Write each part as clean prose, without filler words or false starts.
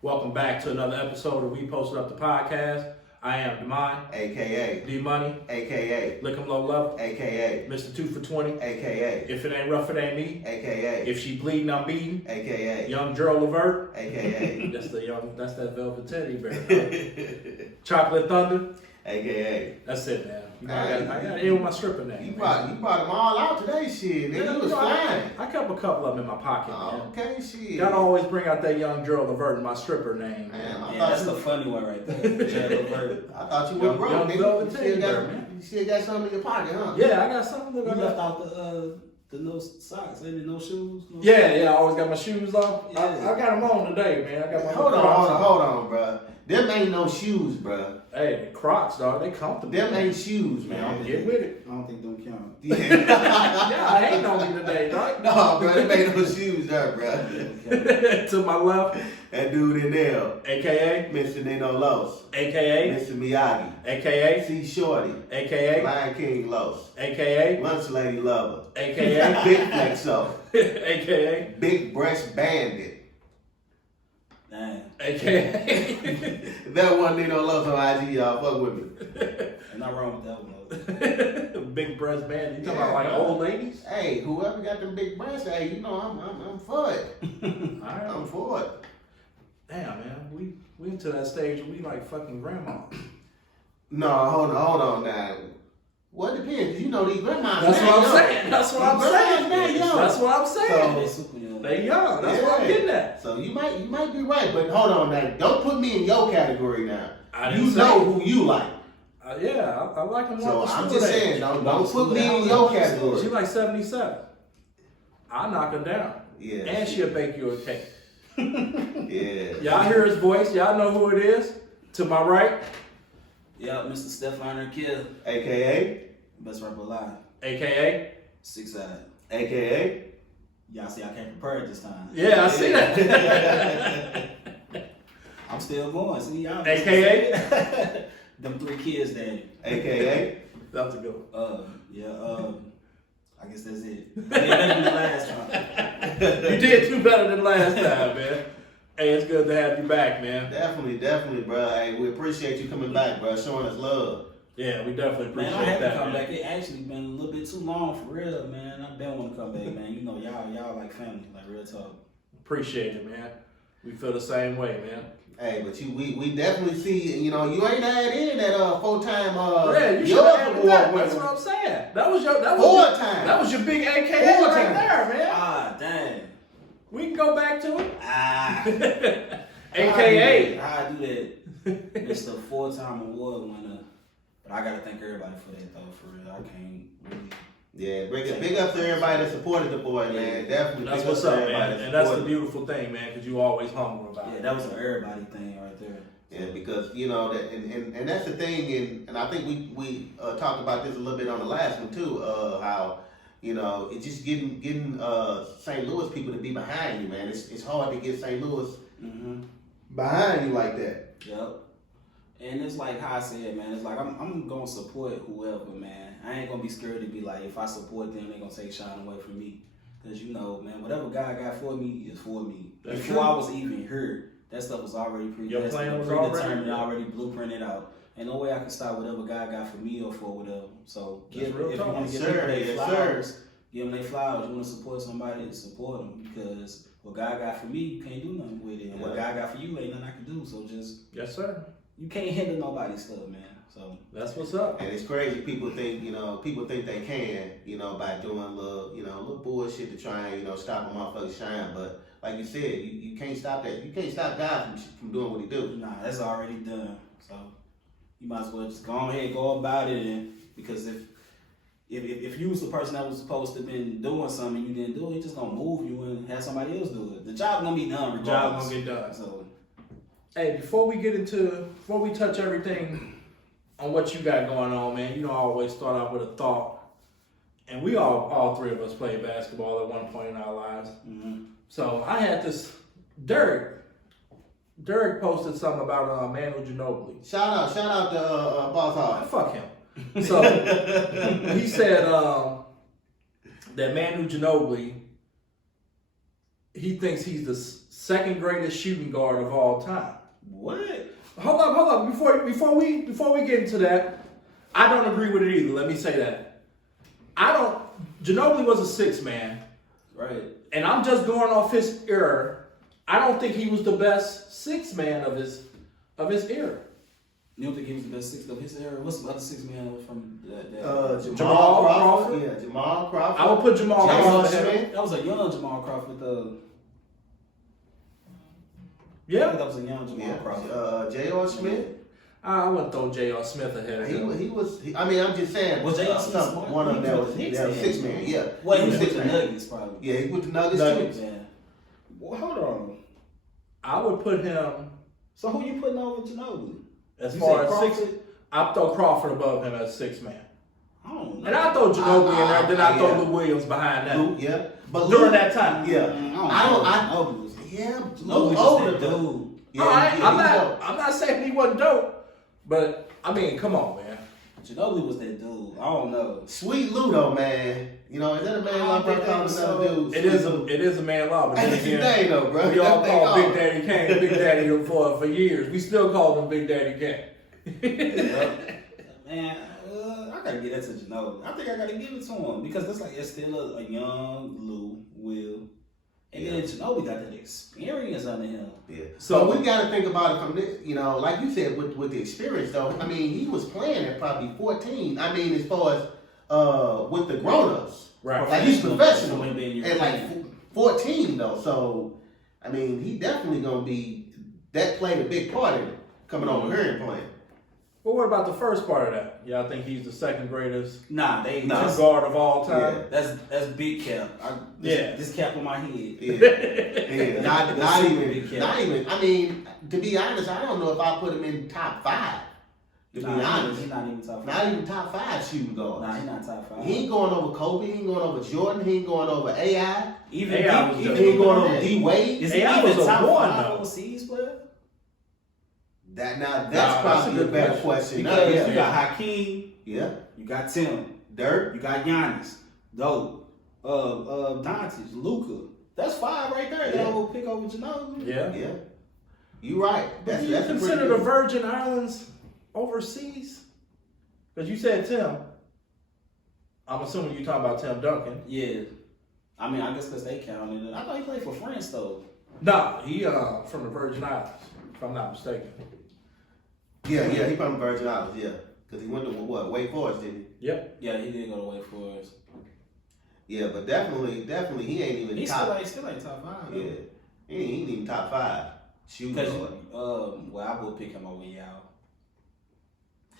Welcome back to another episode of We Posted Up the Podcast. I am Demai, AKA D Money, AKA Lick 'em Low Level, AKA Mr. 2 for 20. AKA If it ain't rough, it ain't me. AKA If she bleeding, I'm beating. AKA Young Gerald Levert. AKA That's that velvet teddy bear. Chocolate Thunder. AKA. That's it, man. You know, I got to hear with my stripper name. You brought them all out today, shit. Nigga, you was flying. I kept a couple of them in my pocket, man. Okay, shit. Gotta always bring out that Young Gerald Levert in my stripper name, man. Man, That's the funny one right there. Gerald Levert. I thought you were broke, Young nigga. velvet You teddy still bear, got, man. you still got something in your pocket, huh? Yeah, I got something You that I left out the no socks, ain't it? No shoes. No Yeah, I always got my shoes off. Yeah. I got them on today, man. I got my Hold Crocs on, bro. Them ain't no shoes, bro. Hey, Crocs, dog, they comfortable. Them ain't shoes, man. Get with it. I don't think them count. Yeah. Yeah, I ain't on me today, dog. No, bro, them ain't no shoes there, bro. To my left, That dude in there, AKA, Mr. Nino Los, AKA, Mr. Miyagi, AKA, C. Shorty, AKA, Lion King Los, AKA, Lunch Lady Lover, AKA, Big Flexo, AKA, Big Breast Bandit. Damn. AKA. That one Nino Los on IG, y'all. Fuck with me. Ain't nothing wrong with that one though. Big breast man. You talking Yeah, about like bro. old ladies? Hey, whoever got them big breasts, hey, you know I'm for it. Alright. I'm for it. Damn, man. We into that stage where we like fucking grandma. No, hold on now. Well, it depends, 'cause you know these grandmas. That's now what I'm young. saying. That's what I'm These grandmas now saying. young. That's what I'm saying. They super young. They young. That's what I'm Yeah. getting at. So you might be right, but hold on now. Don't put me in your category now. I didn't You say- know who you like. Yeah, I like them. So more I'm than just school saying, age. don't put me in your category. She like 77. I knock her down. Yeah. And she'll bake you a cake. Yeah. Y'all hear his voice. Y'all know who it is. To my right, Yeah, Mr. Stefan Kill, AKA, best rapper alive. AKA. 6 side. AKA. Y'all see, I came prepared this time. Yeah, I see that. I'm still going. See y'all. AKA? Them 3 kids, daddy. AKA. That was a good one. I guess that's it. I did better than the last time. You did do better than last time, man. Hey, it's good to have you back, man. Definitely, bro. Hey, we appreciate you coming back, bro. Showing us love. Yeah, we definitely Man, appreciate I had that, to come man. back. It actually been a little bit too long for real, man. I've been wanting to come back, man. You know, y'all like family, like real talk. Appreciate it, man. We feel the same way, man. Hey, but we definitely see, you know, you ain't had in that 4-time Yeah, you should York have added award that. That's winner. what I'm saying. That was your 4-time. That was your big AKA Four right times. there, man. Ah, dang. We can go back to it. Ah. AKA. How I do that? It's the 4-time award winner. But I gotta thank everybody for that though, for real. I can't really. Yeah, big up to everybody that supported the boy, man. Definitely. That's big what's to up, everybody man. that And that's the supported. beautiful thing, man, because you always humble about Yeah, it. that was an everybody thing right there. Yeah, because you know that, and that's the thing, and I think we talked about this a little bit on the last one too. How you know it's just getting St. Louis people to be behind you, man. It's hard to get St. Louis Mm-hmm. behind you like that. Yep. And it's like how I said, man, it's like I'm gonna support whoever, man. I ain't gonna be scared to be like, if I support them, they gonna take shine away from me. Cause you know, man, whatever God got for me is for me. That's Before true. I was even here, that stuff was already Your predestined, plan was predetermined, already- already blueprinted out. Ain't no way I can stop whatever God got for me or for whatever. So That's if real you talk. want to Yes, give sir. them their Yes, flowers, give them their flowers. You want to support somebody, support them, because what God got for me, you can't do nothing with it. And what God got for you, ain't nothing I can do. So just, Yes, sir. you can't hinder nobody's stuff, man. So That's what's up. And it's crazy. People think they can, you know, by doing little bullshit to try and stop a motherfucker shine. But like you said, you can't stop that. You can't stop God from doing what he do. nah, that's already done. So you might as well just go ahead, go about it, and because if you was the person that was supposed to been doing something and you didn't do it, he just gonna move you and have somebody else do it. The job gonna be done The regardless. job gonna get done. So Hey, before we touch everything on what you got going on, man, you know I always start out with a thought. And we all 3 of us played basketball at one point in our lives. mhm. So I had this Derek posted something about Manu Ginobili. Shout out to Boss Hog. Fuck him. So he said that Manu Ginobili, he thinks he's second greatest shooting guard of all time. What? Hold up. Before we get into that, I don't agree with it either. Let me say that. Ginobili was a six man, Right. and I'm just going off his era. I don't think he was the best six man of his era. You don't think he was the best six of his era? What's the other six man from that? Jamal Crawford? Crawford. Yeah, Jamal Crawford. I would put Jamal J.R. Crawford Smith. ahead. That was a young Jamal Crawford. Yeah, That was a young Jamal Crawford. J.R. Smith. I wouldn't throw J.R. Smith ahead of He him. was. I mean, I'm just saying. Was J.R. Smith smart? one of them He that was was the Knicks that was then. six man? Yeah. Well, he was six with the man. Nuggets probably. Yeah, he with the Nuggets Nuggets. too. Yeah. Well, hold on. I would put him So who you putting over Ginobili? as You far said as six. Crawford? I throw Crawford above him as six man, I don't know. and I throw Ginobili in there. Then I throw yeah. Lou Williams behind that. Lou, yeah. But During Lou- that time. Yeah. Ginobili was Yeah. Ginobili Lou was older. that dude. Yeah, All right, yeah, I'm not saying he wasn't dope, but I mean, come on, man. Ginobili was that dude. I don't know. Sweet Lou though, man. You know, is that a man I like don't that think calling so. another dude? It is a man law, but then That's his again, name though, bro. we all That's called they Big Daddy Kane Big Daddy for years. We still call him Big Daddy Kane. Man, I gotta get that to Ginobili. I think I gotta give it to him because it's still a young Lou Will, and then Ginobili got that experience under him. Yeah. So- So we got to think about it from this, you know, like you said, with the experience though. I mean, he was playing at probably 14. I mean, as far as with the grown-ups, Right. like he's professional Professional being your at like friend. 14 though. So I mean, he definitely gonna be that played a big part in it coming over here and playing. Well, what about the first part of that? Y'all think he's the second greatest Nah, guard of all time? Yeah. that's big cap. This cap on my head. Yeah, yeah. Not even. I mean, to be honest, I don't know if I put him in top 5. To be honest, he's not even top 5. not even top 5 shooting guards. Nah, he's not top 5. He ain't going over Kobe. He ain't going over Jordan. He ain't going over AI. Even AI was He just- ain't going over that. D Wade. Is AI he even was a top one, 5 though. overseas player? That's that's probably a a good better question. question. Because Yeah. you got Hakeem, Yeah. you got Tim, Dirk. you got Giannis, Doncic, Luka. That's 5 right there. Yeah. That will pick over Ginobili. Yeah. Yeah. You right. But do you a pretty consider good- the Virgin Islands overseas? Because you said Tim. I'm assuming you're talking about Tim Duncan. Yeah. I mean, I guess because they counted it. I thought he played for France though. Nah, he from the Virgin Islands, if I'm not mistaken. Yeah, he from the Virgin Islands. Yeah, because he went to what Wake Forest, didn't Yep. Yeah, he did go to Wake Forest. he? Yeah, but definitely, he ain't even He top. still ain't top 5. Yeah, he ain't even top 5 shooting Because guard. well, I would pick him over y'all.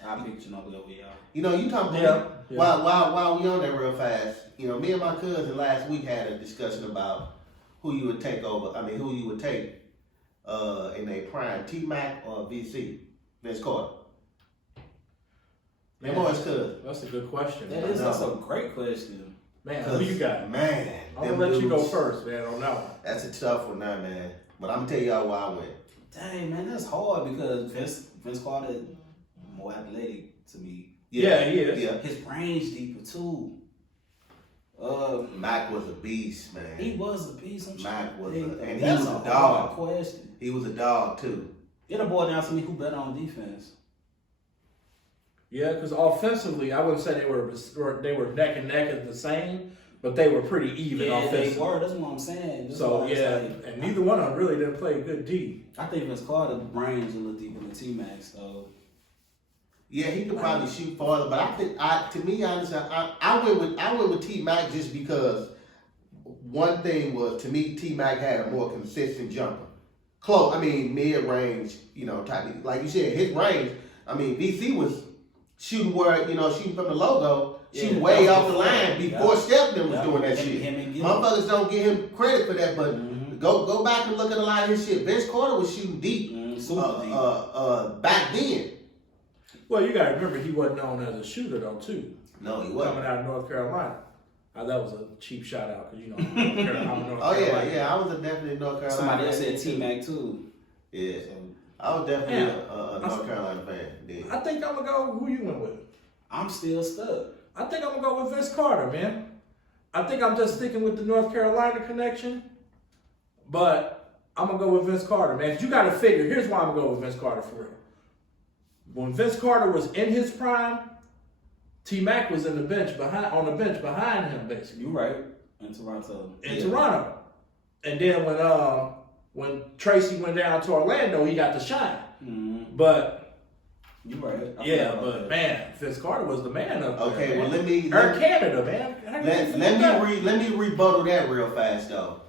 I pick Ginobili over y'all. You know, you talking Yeah. while we on that real fast. You know, me and my cousin last week had a discussion about who you would take over. I mean, who you would take in a prime, T Mac or VC, Vince Carter. Man, Them boys cousin. That's a good question. That Man, is that's a great question. man who you got? Man, I'm gonna them let you go dudes- first, man, on that one. That's a tough one, now, man. But I'm gonna tell y'all why I went. Dang man, that's hard because Vince Carter more athletic to me. Yeah, he is. Yeah. His range deeper too. Mac was a beast, man. He was a beast. Mac was a- and he that's was a hard dog. question. He was a dog too. It'll boil down to me who better on defense. Yeah, because offensively, I wouldn't say they were neck and neck at the same, but they were pretty even Yeah, they offensively. were. That's what I'm saying. That's So why it's yeah, like- and neither one of them really didn't play good D. I think Vince Carter's range a little deeper than T-Max though. Yeah, he could probably shoot farther, but I think to me, honestly, I went with T Mac just because one thing was to me T Mac had a more consistent jumper, close. I mean mid range, type of, like you said, his range. I mean VC was shooting shooting from the logo, shooting Yeah, way that was off the before. line before Stephen was Yeah, doing that him- shit. him and Gil. Motherfuckers don't give him credit for that, but Mhm. go back and look at a lot of his shit. Vince Carter was shooting deep, Super deep. back then. Well, you gotta remember he wasn't known as a shooter though, too. No, he wasn't. Coming out of North Carolina. That was a cheap shout out because I'm a North Oh Carolina. yeah, I was definitely in North Carolina. Somebody else fan said too. T-Mac too. Yeah, So I was definitely Yeah. a North Carolina fan. Then. I think I'm gonna go. Who you went with? I'm still stuck. I think I'm gonna go with Vince Carter, man. I think I'm just sticking with the North Carolina connection, but I'm gonna go with Vince Carter, man. 'Cause you got to figure. Here's why I'm gonna go with Vince Carter for real. When Vince Carter was in his prime, T Mac was on the bench behind him, basically. You right. In Toronto. Toronto, and then when Tracy went down to Orlando, he got to shine. Mm-hmm. But You right. man, Vince Carter was the man up there. Okay, man. well let me Canada, man. let me rebuttal that real fast though.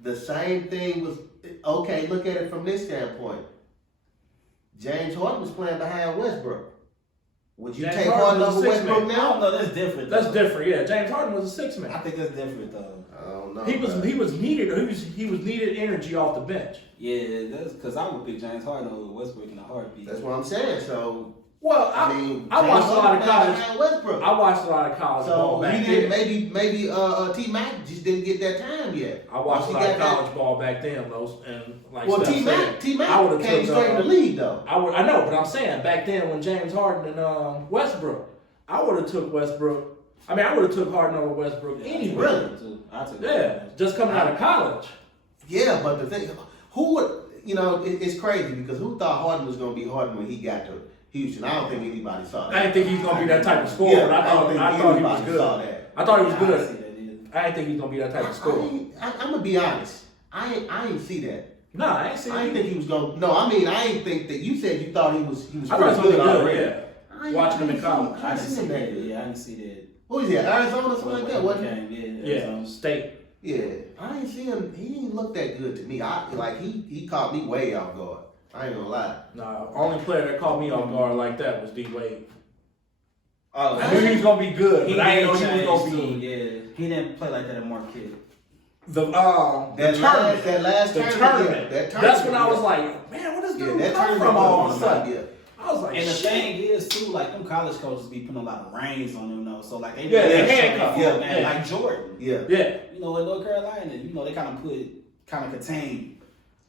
The same thing was okay. Look at it from this standpoint. James Harden was playing behind Westbrook. Would you James take Harden Harden was a over six-man. Westbrook I don't now? know. That's different. That's though. different. Yeah, James Harden was a six I man. think that's different though. I don't know. He bro. was needed. He was needed energy off the bench. Yeah, that's because I would pick James Harden over Westbrook in a heartbeat. That's what I'm saying. So Well, I mean, I watched a lot of college. behind Westbrook. I watched a lot of college ball So back he didn't. then. Maybe T Mac just didn't get that time yet. I watched a Once lot he of got that- college ball back then, though, and like Well, Steph T said, Mac I would've came took, straight in the league though. I know, but I'm saying back then when James Harden and Westbrook, I would have took Westbrook. I mean, I would have took Harden over Westbrook anyway. Really? I took Yeah, just coming out of college. Yeah, but the thing, who would, it's crazy because who thought Harden was going to be Harden when he got to Houston? I don't think anybody saw that. I didn't think he was gonna be that type of scorer, Yeah, but I thought think he was anybody good. saw that. I thought he was I didn't good. see that either. I didn't think he was gonna be that type of scorer. I'm gonna be honest. I ain't see that. Nah, I ain't seen I him. didn't think he was going. No, I mean I ain't think that. You said you thought he was. I thought he was gonna be good. already. Yeah, watching him in college. I didn't see that. Yeah, I didn't see that. Who is he? Arizona or something like that? Wasn't he? Yeah. Yeah, state. Yeah, I ain't see him. He didn't look that good to me. He caught me way off guard. I ain't gonna lie. Nah, only player that caught me off guard like that was D Wade. Oh, I knew he was gonna be good, he but I didn't know he changed was gonna too. be Yeah, he didn't play like that at Marquette. the That tournament. last The tournament. tournament. Yeah, that tournament. That's when I was like, man, what is yeah, dude that come tournament from all was of a sudden? Yeah. I was like, And the shit. thing is too, like them college coaches be putting a lot of reins on them though. So like they Yeah, they show handcuff their them. foot, man, Yeah. like Jordan. Yeah. Yeah, In North Carolina, they kind of contain.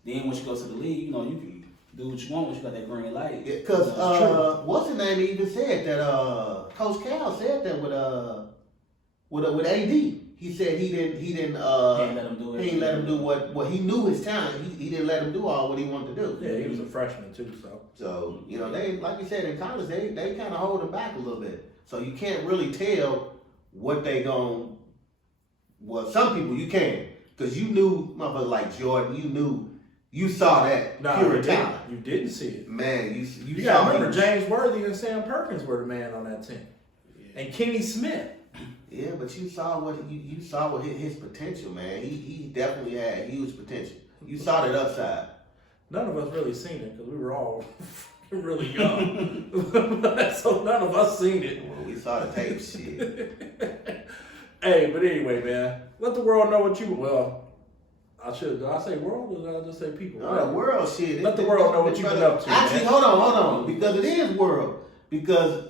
Then once you go to the league, you can do what you want once you got that green light. Yeah, cause That's what's his name even said that Coach Cal said that with AD. He said he didn't He ain't let him do it. he didn't let him do what he knew his talent. He didn't let him do all what he wanted to do. yeah, he was a freshman too, so. So they like you said in college they kind of hold him back a little bit. So you can't really tell what they gon'. Well, some people you can because you knew motherfuckers like Jordan. You saw that No, pure you didn't. talent. You didn't see it. Man, you You saw gotta remember, him. James Worthy and Sam Perkins were the man on that team, and Kenny Smith. Yeah, but you saw what his potential, man. He definitely had huge potential. You saw that upside. None of us really seen it because we were all really young, so none of us seen it. Well, we saw the tape shit. Hey, but anyway, man, let the world know what you. Well, did I say world or did I just say people? No, the world shit. Let the world know what you've been up to, Actually, man. hold on, because it is world. Because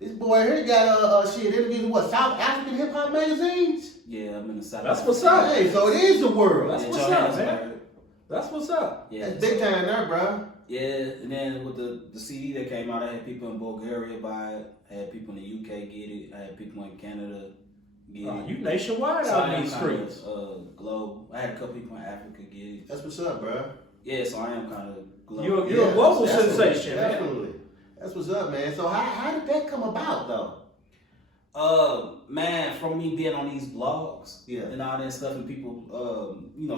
this boy here got shit interviews with what South African hip hop magazines. Yeah, I'm in the South. That's what's up. Hey, so it is the world. That's Yeah, what's up, man. That's what's up. Yeah, That's big time there, bro. Yeah, and then with the CD that came out, I had people in Bulgaria buy it. I had people in the UK get it. I had people in Canada get it. You nationwide So out I in am these kind streets. of global. I had a couple people in Africa get it. That's what's up, bro. Yeah, so I am kind of global. You're a global Definitely, sensation, man. Definitely. That's what's up, man. So how did that come about, though? Man, from me being on these blogs, Yeah. and all that stuff, and people,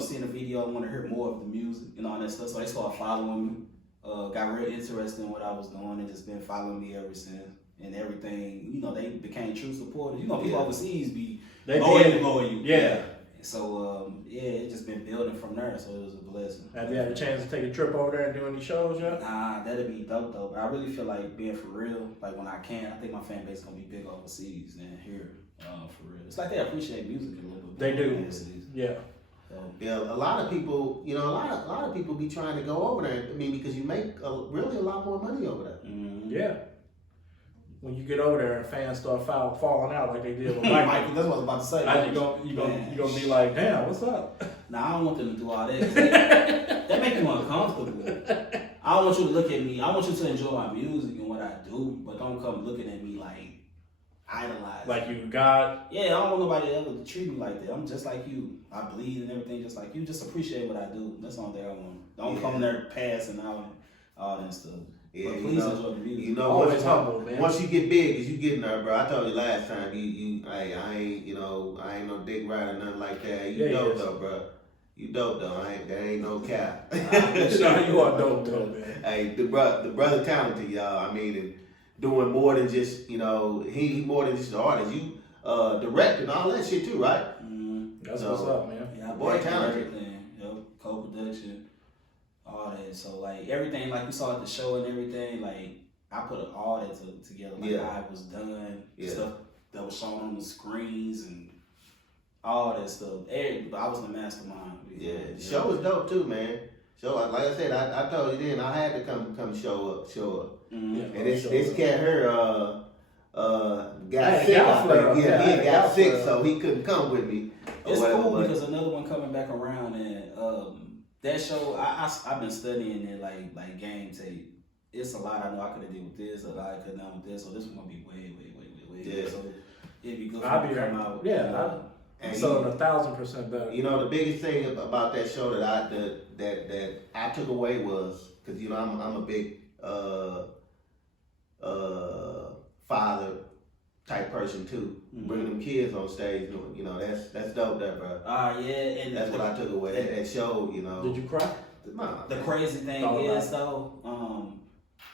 seeing the video and want to hear more of the music and all that stuff, so they started following me. Got real interested in what I was doing and just been following me ever since. And everything, they became true supporters. People Yeah. overseas be They blowing you. Yeah. So it just been building from there. So it was a blessing. Have you had a chance to take a trip over there and do any shows yet? Nah, that'd be dope though. But I really feel like being for real, like when I can, I think my fan base is gonna be big overseas than here. For real, it's like they appreciate music a little bit. They more do. than overseas. Yeah. So, Yeah, a lot of people, a lot of people be trying to go over there. I mean, because you make really a lot more money over there. mhm. Yeah. When you get over there and fans start falling out like they did with Michael, Michael, that's what I was about to say. you gonna be like, damn, what's up? Nah, I don't want them to do all that. That make you uncomfortable. I don't want you to look at me. I want you to enjoy my music and what I do, but don't come looking at me like idolize. Like you got. Yeah, I don't want nobody to ever treat me like that. I'm just like you. I bleed and everything just like you. Just appreciate what I do. That's the only thing I want. Don't come there passing out and all that stuff. Yeah, but you please know, enjoy the music. you know, Always humble, man. Once you get big, as you getting there, bro. I told you last time, hey, I ain't, I ain't no dick rider, nothing like that. You dope though, bro. You dope though. That ain't no cap. You are dope though, man. Hey, the brother talented, y'all. I mean, and doing more than just, he more than just an artist. You directing all that shit too, right? That's what's up, man. Yeah, boy, talented. Everything, co-production, all that. So like everything, like we saw at the show and everything, like I put all that together, like how it was done, stuff that was shown on the screens and all that stuff. I was the mastermind. Yeah, the show was dope too, man. Show, like I said, I told you then, I had to come show up. Mm-hmm. And this cat here got sick. I think. Yeah, he got sick, so he couldn't come with me. It's cool because another one coming back around, and that show I've been studying it like game tape. It's a lot I know I could have did with this, a lot I could have done with this. So this one gonna be way. Yeah. So it'd be good for I'll me be to right. come out. Yeah. And So 1,000% better. the biggest thing about that show that I took away was because I'm a big father type person too. Mm-hmm. Bringing them kids on stage, that's dope, that bro. Yeah, and That's what I took away. That show, Did you cry? Nah, The man. crazy thing Thought about is though,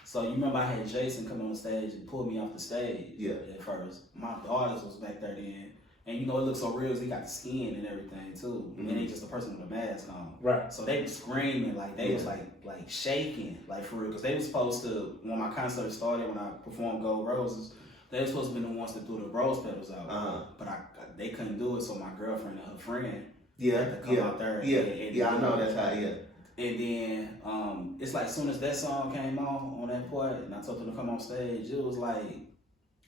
so you remember I had Jason come on the stage and pull me off the stage. Yeah. At first, my daughters was back there then, and it looked so real. 'Cause he got the skin and everything too, and ain't just a person with a mask on. Right. So they was screaming like they was like shaking like for real, because they was supposed to, when my concert started, when I performed Gold Roses, they were supposed to be the ones that threw the rose petals out, but they couldn't do it. So my girlfriend and her friend had to come out there. And I know that's how. And then it's like as soon as that song came on that part, and I told them to come on stage, it was like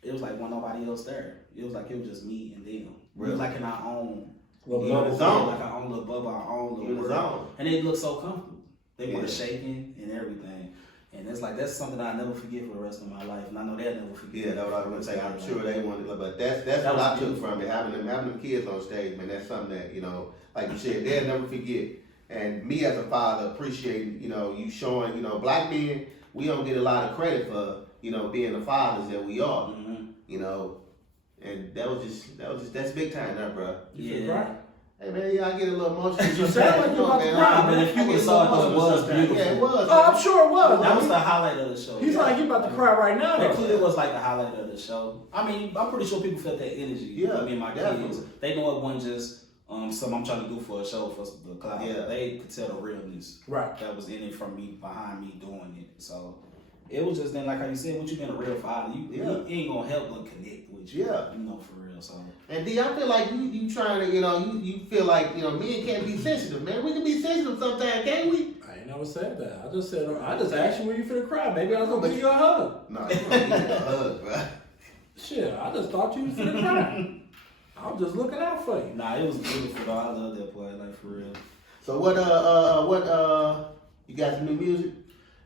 wasn't nobody else there. It was like it was just me and them. Really? It was like in our own Little bubble, zone. like our own little bubble, our own You little in the world. zone. And they looked so comfortable. They were Yeah. shaking and everything. And it's like that's something I'll never forget for the rest of my life. And I know they'll never forget. Yeah, that's what I was gonna say. I'm sure they wanted to, but that's That what was I took beautiful. from it. Having them kids on stage, man, that's something that like you said, they'll never forget. And me as a father, appreciating you showing black men, we don't get a lot of credit for being the fathers that we are. Mm-hmm. And that's big time, there, bro. You should cry. Hey man, I get a little emotional. You sound like you about to cry, but if you would saw it, it was beautiful. Yeah, it was. Oh, I'm sure it was. That was the highlight of the show. He's like, you about to cry right now. That though. clearly was like the highlight of the show. I mean, I'm pretty sure people felt that energy. Yeah, Me and my definitely. kids. They know it wasn't just something I'm trying to do for a show for the cloud. Yeah. They could tell the realness Right. that was in it from me, behind me doing it. So it was just then, like how you said, once you been a real father, you ain't gonna help but connect with you. Yeah. For real. So. And D, I feel like you trying to, you feel like, men can't be sensitive, man. We can be sensitive sometimes, can't we? I ain't never said that. I just asked you when you finna cry. Maybe I was gonna give you a hug. No, you don't need a hug, bro. Shit, I just thought you was finna cry. I was just looking out for you. Nah, it was beautiful though. I love that part, like for real. So what you got some new music?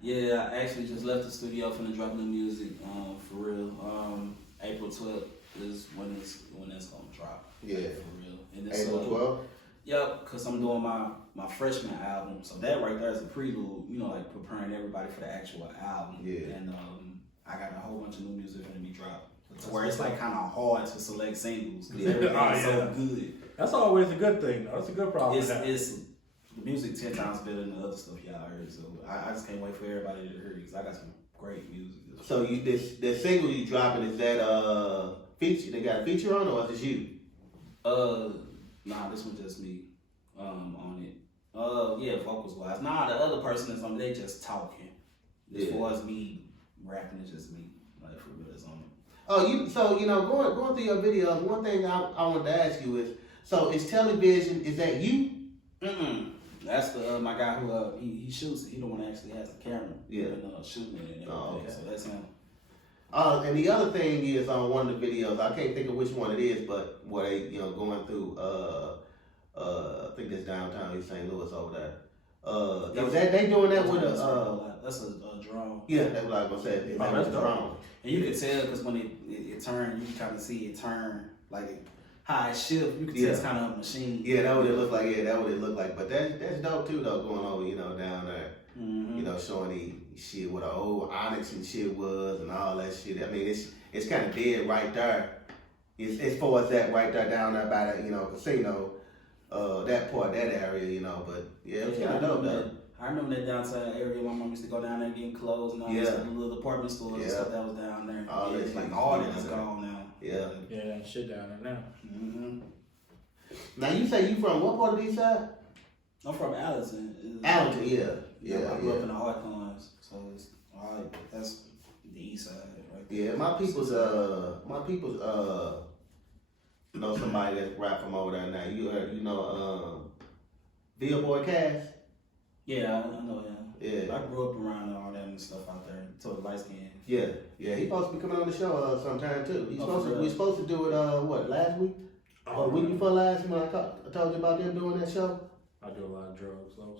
Yeah, I actually just left the studio finna drop new music, for real. April 12th is when it's gonna drop. Yeah. For real. And it's, April 12th? Yep, because I'm doing my freshman album. So that right there is a prelude, like preparing everybody for the actual album. Yeah. And I got a whole bunch of new music gonna be dropped. To where it's like kind of hard to select singles because everything's so good. That's always a good thing, though. That's a good problem. It's the music 10 times better than the other stuff y'all heard. So I just can't wait for everybody to hear it because I got some great music. So the single you dropping, is that feature? They got a feature on, or is it you? Nah, this one just me on it. Yeah, vocals wise. Nah, the other person is on. They just talking. As far as me rapping, it's just me. Like for real, it's on it. Oh, going through your videos, one thing I wanted to ask you is, so is television, is that you? That's the my guy who he shoots it. He the one that actually has the camera. Yeah. And shooting it and everything. Oh, okay. So that's him. And the other thing is on one of the videos, I can't think of which one it is, but where they, going through, I think that's downtown East St. Louis over there. Is that they doing that with that's a drone. Yeah, that's what I was gonna say. That was that's dope. drone. And you could tell because when it turned, you can kind of see it turn, like how it shift. You can tell it's kind of a machine. Yeah, that what it looked like. Yeah, that what it looked like. But that's dope too, though. Going on, you know, down there, you know, showing the shit what the old Onyx and shit was and all that shit. I mean, it's kind of dead right there. It's as far as that right there down there by the casino, that part, that area, you know. But yeah, it's kind of dope though. I remember that downtown area. My mom used to go down there getting clothes and all that stuff, the little department stores and stuff that was down there. All that shit like is all down that is there. gone now. Yeah. Yeah, that shit down there now. Now you say you from what part of the east side? I'm from Allenton. Allenton, yeah. I grew up in the Hawthorns, so it's all right. That's the east side, right there. Yeah, my people's know somebody that rap from over there now. You know Billboy Cass? Yeah, I know him. Yeah. I grew up around all that and stuff out there. So light skin. Yeah, he supposed to be coming on the show sometime too. For real? We supposed to do it what, last week? Or the week before last when I told you about them doing that show? I do a lot of drugs, though.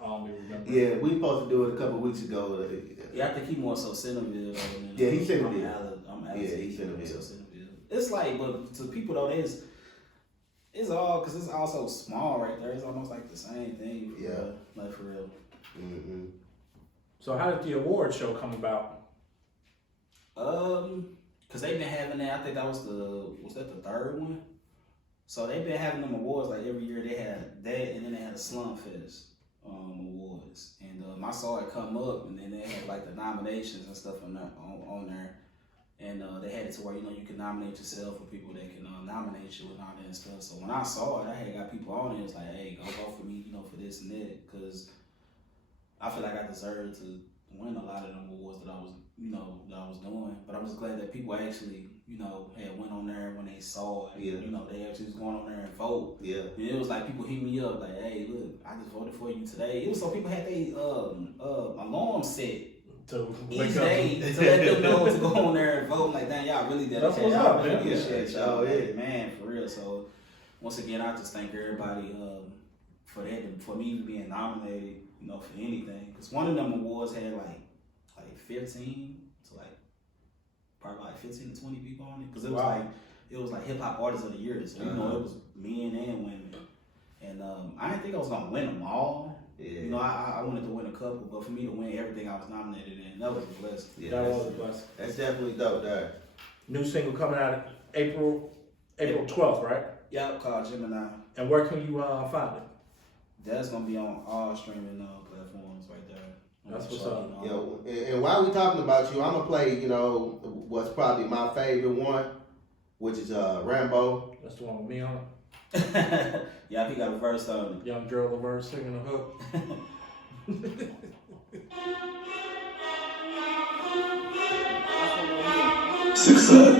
I don't even remember. Yeah, we supposed to do it a couple weeks ago. Yeah, I think he more so Centerville. Yeah, he's Centerville. I'm Allenton. Yeah, he's Centerville. So Centerville. It's like, but to people though, it's all because it's also small right there. It's almost like the same thing. For real. Like for real. Mm-hmm. So how did the award show come about? Cause they've been having that. I think that was the third one? So they've been having them awards like every year. They had that, and then they had a Slum Fest awards. And I saw it come up, and then they had like the nominations and stuff on there. And they had it to where you can nominate yourself for people that can nominate you and all that and stuff. So when I saw it, I had got people on it. It was like, hey, go vote for me, for this and that, because I feel like I deserved to win a lot of them awards that I was, that I was doing. But I'm just glad that people actually, had went on there when they saw it. Yeah. They actually was going on there and vote. Yeah. And it was like people hit me up like, hey, look, I just voted for you today. It was so people had their alarm set To each day to let them know to go on there and vote. Like, damn, y'all really did. That's what's up, man. Appreciate y'all, Yeah. man, for real. So once again, I just thank everybody for that, for me being nominated, for anything. Because one of them awards had like 15 to probably 15 to 20 people on it. Because it was like hip hop artist of the year. So it was men and women. And I didn't think I was gonna win them all. Yeah. I wanted to win a couple, but for me to win everything I was nominated in, that was a blessing. Yeah, That was a blessing. That's definitely dope there. New single coming out April 12th, right? Yep, called Gemini. And where can you find it? That's gonna be on all streaming platforms right there. That's what's up. And while we talking about you, I'm gonna play, what's probably my favorite one, which is Rambo. That's the one with me on it. Yeah, he got a verse on it. Young Gerald Levert singing the hook. Success.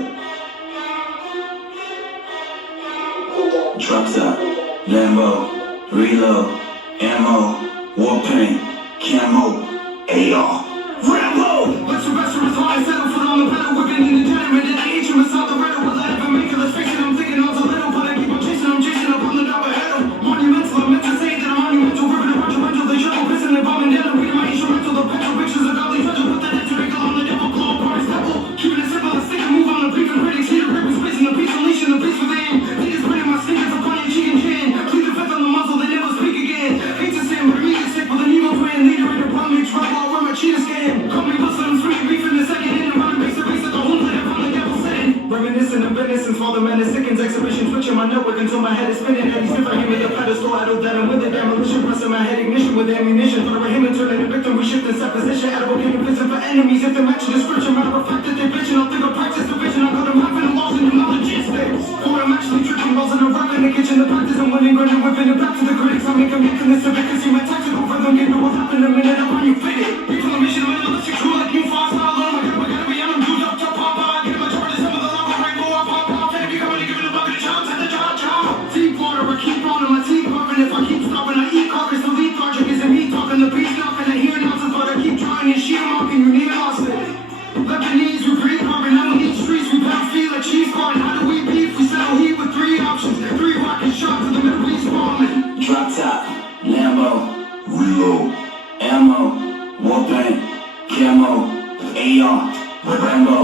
Drop top, Lambo, reload, ammo, war paint, camo, AR. Rambo! But your best is why I settle for on the pedal, whipping in the gentleman. Then I hate you inside the riddle. Will I ever make a fiction? I'm thinking of so little, but I keep on chasing up on the top ahead of monumental. I'm meant to say that I'm monumental, ripping a bunch of rental, they trouble, pissing and bombing down, reading my instrumental, the petrol pictures of Dolly treasure, put that into wrinkle on the devil, claw, party stepple. Keeping it simple, and stick and move on the beef and critics, heat the ripping, spacing the beast, unleashing the beast within. Niggas putting my sneakers upon your cheek and chin. Plead the fifth on the muzzle, they never speak again. Hate to sin, but me is sick with an evil twin. Leader in the problem, trouble, I'll wear my cheetah skin. Call me Muslim, screaming beef in the second in the running base, the base at the home plate from the devil sitting. Reminiscing of innocence while the menace sickens. Exhibition switching my network until my head is spinning. Heavy sniff, I hit with the pedestal, I know that I'm with it. Demolition, pressing my head, ignition with ammunition. Throw him and turning the victim, we shift in supposition. Advocating vision for enemies. If they match the description, matter of fact that they bitching. I'll think of practice division. I got them half in the laws and the logistics. For I'm actually tripping balls in the rap in the kitchen. The practice I'm winning, running, whipping it back to the critics. I'm making this civic, cause you my tactical rhythm. Get to what happened the minute I'm on you fit it. Be from the mission, I'm in the shit cool like you fast. Not alone, I gotta be, I'm dude up, top, pop, pop. Get my charges, some of the lava, rainbow, pop, pop. Finna be coming to give it a bucket of chops at the job. Deep water, I keep rolling my teeth popping. If I keep stopping, I eat carcass. The lead project isn't me talking. The beat stopping, I hear announcers, but I keep trying and shit mocking. You need Austin. Lebanese, we breathe carbon. I don't need streets, we bounce feet like cheese carton. How do we beef? We settle heat with 3 options. 3 rocket shots to the Middle East bombing. Drop top, Lambo, reload, ammo, war paint. Camo, AR, Rambo,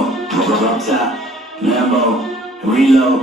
Up Top, Lambo, Reload,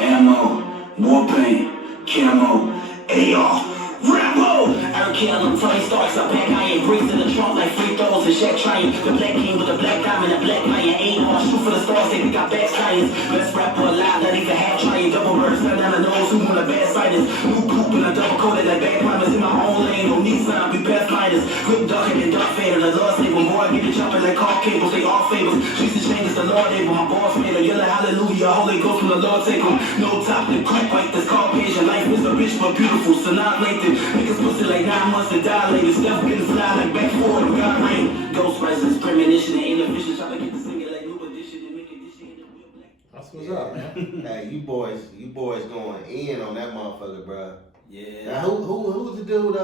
Ammo, Warpaint, Camo, AR, Rambo. I don't care, I'm Tony Starks, I pack iron bricks in the trunk like free throws and Shaq trying. The black king with the black diamond, the black lion, AR, shoot for the stars, they got back science. Best rapper alive, not even half trying. Double birds, stand down the nose, who want the bad sighters. New coupe and a double coated like bad climbers in my own lane. No Nissan, we best fighters. Quick ducking and duck fader, the Lord save them. Boy, I get the choppers like car cables, they all favors. Jesus changes the Lord able, my boss made her yell hallelujah. Holy Ghost from the Lord take them. No top, the crack like this Caucasian. Life is a bitch but beautiful, so not Lathan. Niggas pussy like 9 months to dilated. Stuff getting fly like back forward, God rain. Ghost presence, premonition, and inefficient. Try to get the singer like new edition and make it this shit in the real black. That's what's up, man. Hey, you boys going in on that motherfucker, bro. Yeah. Now, who's the dude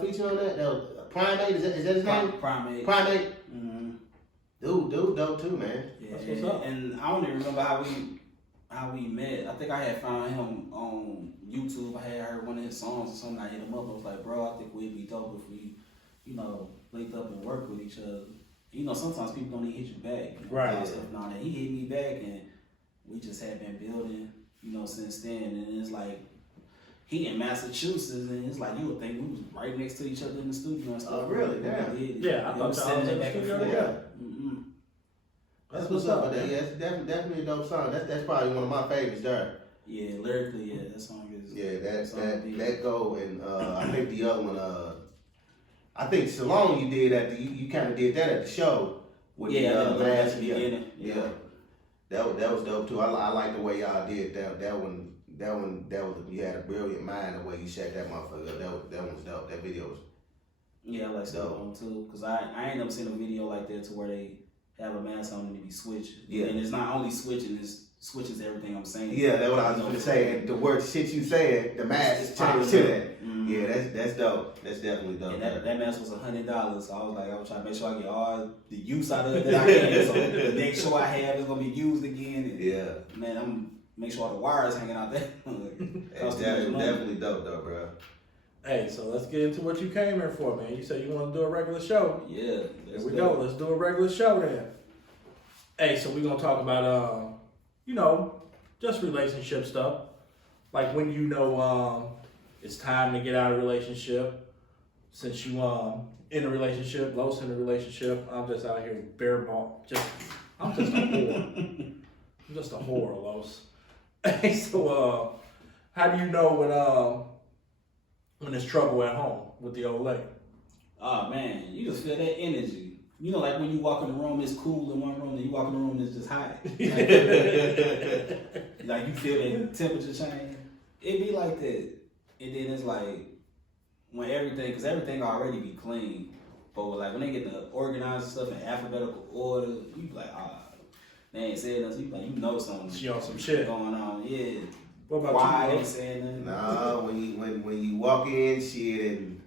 featuring on that? Primate, is that his name? Primate. Primate. Mm-hmm. Dude, dope too, man. Yeah, That's what's up. And I don't even remember how we met. I think I had found him on YouTube. I had heard one of his songs or something. I hit him up. I was like, bro, I think we'd be dope if we, linked up and worked with each other. Sometimes people don't even hit you back. Right. Stuff and all that. He hit me back, and we just had been building, since then. And it's like, he in Massachusetts, and it's like, you would think we was right next to each other in the studio and stuff. Oh, really? Yeah, I thought y'all was in the studio together. Mm-hmm. That's what's up. Yeah, it's definitely a dope song. That's probably one of my favorites there. Yeah, lyrically, yeah, that song is. Yeah, that go and I think the other one, I think Salone you did you kind of did that at the show with the last beginning. Yeah, that was dope too. I like the way y'all did that one. You had a brilliant mind the way you shot that motherfucker. That was dope. That video was. Yeah, I like that one too, cause I ain't never seen a video like that to where they have a mask on and it be switching. Yeah, and it's not only switching, it's switches everything I'm saying. Yeah, that's what I was gonna say. And the word shit you said, the mask changed to that. Mm-hmm. Yeah, that's dope. That's definitely dope. And that mask was $100, so I was trying to make sure I get all the use out of it that I can. So the next show I have is gonna be used again. And, yeah, man, I'm make sure all the wires hanging out there. It's definitely dope though, bro. Hey, so let's get into what you came here for, man. You said you want to do a regular show. Yeah, There we go. Let's do a regular show then. Hey, so we're going to talk about, just relationship stuff. Like when it's time to get out of a relationship. Since you in a relationship, Los in a relationship, I'm just out here bare ball. I'm just a whore. I'm just a whore, Los. Hey, so how do you know when there's trouble at home with the old lady? Oh man, you just feel that energy. Like when you walk in the room, it's cool in one room, and you walk in the room, it's just hot. Like you feel that temperature change. It be like that, and then it's like when because everything already be clean, but like when they get the organized stuff in alphabetical order, you be like, they ain't saying nothing. You be like, something. She on some shit going on, yeah. What about Why you, ain't saying nothing? Nah, when you walk in, shit, and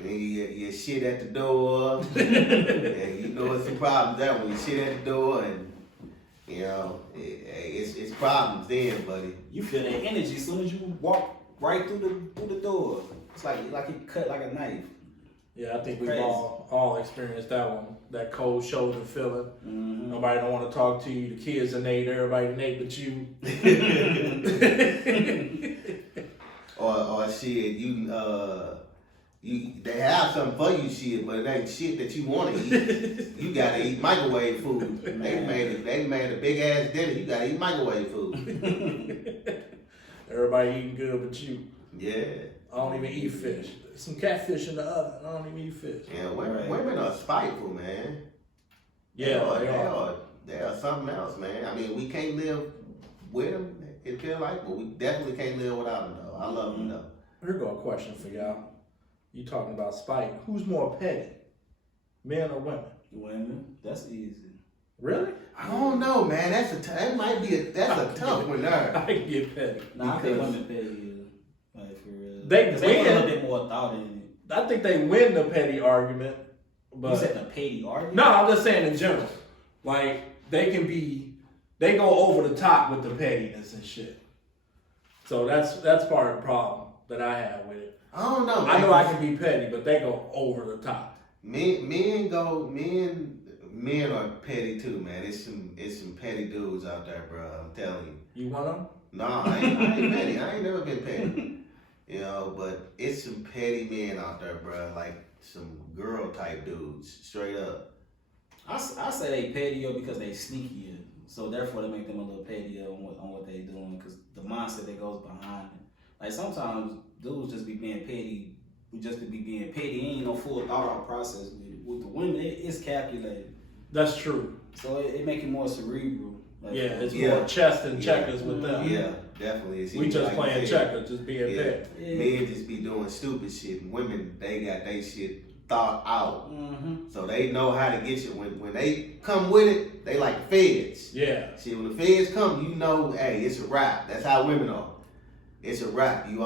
you shit at the door, and it's some problems there when you shit at the door, and it's problems then, buddy. You feel that energy as soon as you walk right through the door. It's like it cut like a knife. Yeah, I think we've Crazy. all experienced that one. That cold shoulder feeling. Mm-hmm. Nobody don't want to talk to you. The kids are Nate. Everybody Nate but you. or shit, they have something for you, shit, but it ain't shit that you want to eat. You gotta eat microwave food. They made a big ass dinner. You gotta eat microwave food. Everybody eating good but you. Yeah. I don't even eat fish. Some catfish in the oven. I don't even eat fish. Yeah, women are spiteful, man. Yeah, they are something else, man. I mean, we can't live with them, it feel like, but we definitely can't live without them, though. I love them, though. Here go a question for y'all. You talking about spite. Who's more petty? Men or women? Women, that's easy. Really? I don't know, man. That's a tough one there. I can get petty. Nah, I think women petty. Like for real. They put a win. little bit more thought in it. I think they win the petty argument. But You said the petty argument? no, I'm just saying in general. Like they go over the top with the pettiness and shit. So that's part of the problem that I have with it. I don't know, man. I know I can be petty, but they go over the top. Men are petty too, man. It's some petty dudes out there, bro. I'm telling you. You want them? No, I ain't petty. I ain't never been petty. You know, but it's some petty men out there, bro. Like some girl type dudes, straight up. I say they pettier because they sneakier, so therefore they make them a little pettier on what they doing, because the mindset that goes behind it. Like sometimes dudes just be being petty, just to be being petty. Ain't no full thought out process with it. With the women, it's calculated. That's true. So it make it more cerebral. Like, Yeah, it's more chess than checkers with them. Yeah, definitely. It's We just like playing you said, checkers, just being petty. Yeah. Men just be doing stupid shit. Women, they got they shit thought out. So they know how to get you. When they come with it, they like feds. Yeah. See, when the feds come, you know, hey, it's a wrap. That's how women are. It's a wrap. You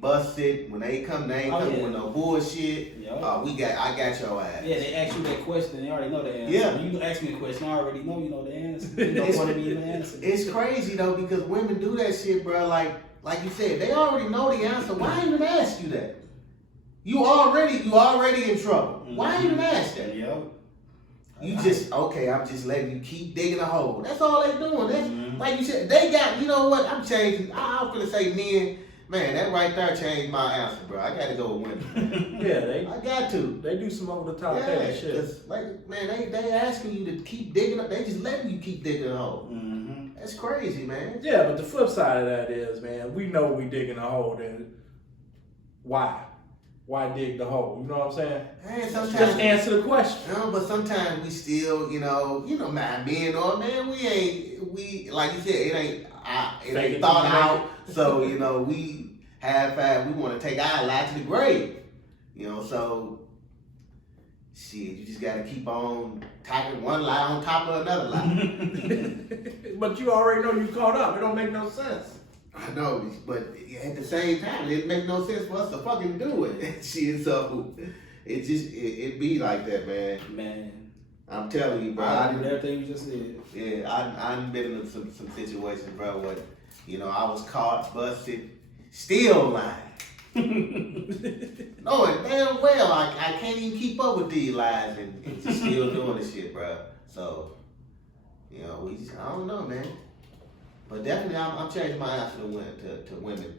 busted. When they come, they ain't coming with no bullshit. Yeah. I got your ass. Yeah, they ask you that question, they already know the answer. Yeah. You ask me a question, I already know you know the answer. You don't want to be the answer. It's crazy though, because women do that shit, bro. Like you said, they already know the answer. Why even ask you that? You already in trouble. Why even ask that? Yeah. You just, okay, I'm just letting you keep digging a hole. That's all they doing. That's like you said, they got, you know what, I'm changing. I'm gonna say men, man, that right there changed my answer, bro. I gotta go with women. Yeah, I got to. they do some over the top Yeah, petty shit. 'cause, like, man, they asking you to keep digging up. They just letting you keep digging a hole. That's crazy, man. Yeah, but the flip side of that is, man, we know we digging a hole, then why? Why dig the hole? You know what I'm saying? Man, sometimes, Just answer the question. but sometimes we still, man, men or man, we like you said, it ain't Fake it thought till you make out. So we we want to take our lie to the grave. So shit, you just gotta keep on typing one lie on top of another lie. But you already know you caught up. It don't make no sense. I know, but at the same time, it make no sense for us to fucking do it. Shit, so it be like that, man. Man. I'm telling you, bro. I agree with everything you just said. Yeah, I've been in some situations, bro, where, I was caught, busted, still lying. Knowing damn well I can't even keep up with these lies and just still doing this shit, bro. So, I don't know, man. But definitely, I'm changing my answer to women.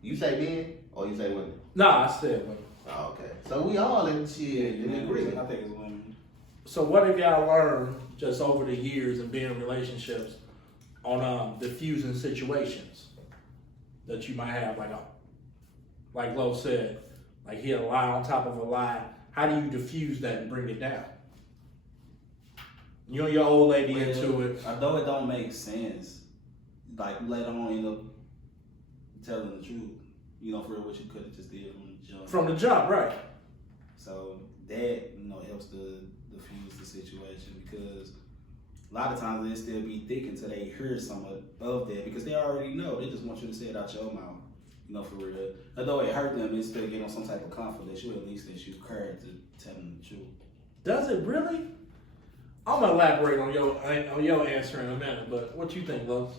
You say men or you say women? Nah, I said women. Oh, okay. So we all in shit in agreement. I think it's women. So what have y'all learned just over the years of being in relationships on diffusing situations that you might have, like Lo said, like he had a lie on top of a lie. How do you diffuse that and bring it down? You and your old lady into it. Although it don't make sense, like later on end up telling the truth. For what you could have just did from the jump. From the jump, right. So that, helps to diffuse the situation, because a lot of times they still be thick until they hear some of that, because they already know. They just want you to say it out your mouth. For real. Although it hurt them, it still give them some type of comfort that you at least courage to tell them the truth. Does it really? I'm gonna elaborate on your answer in a minute, but what you think, Los?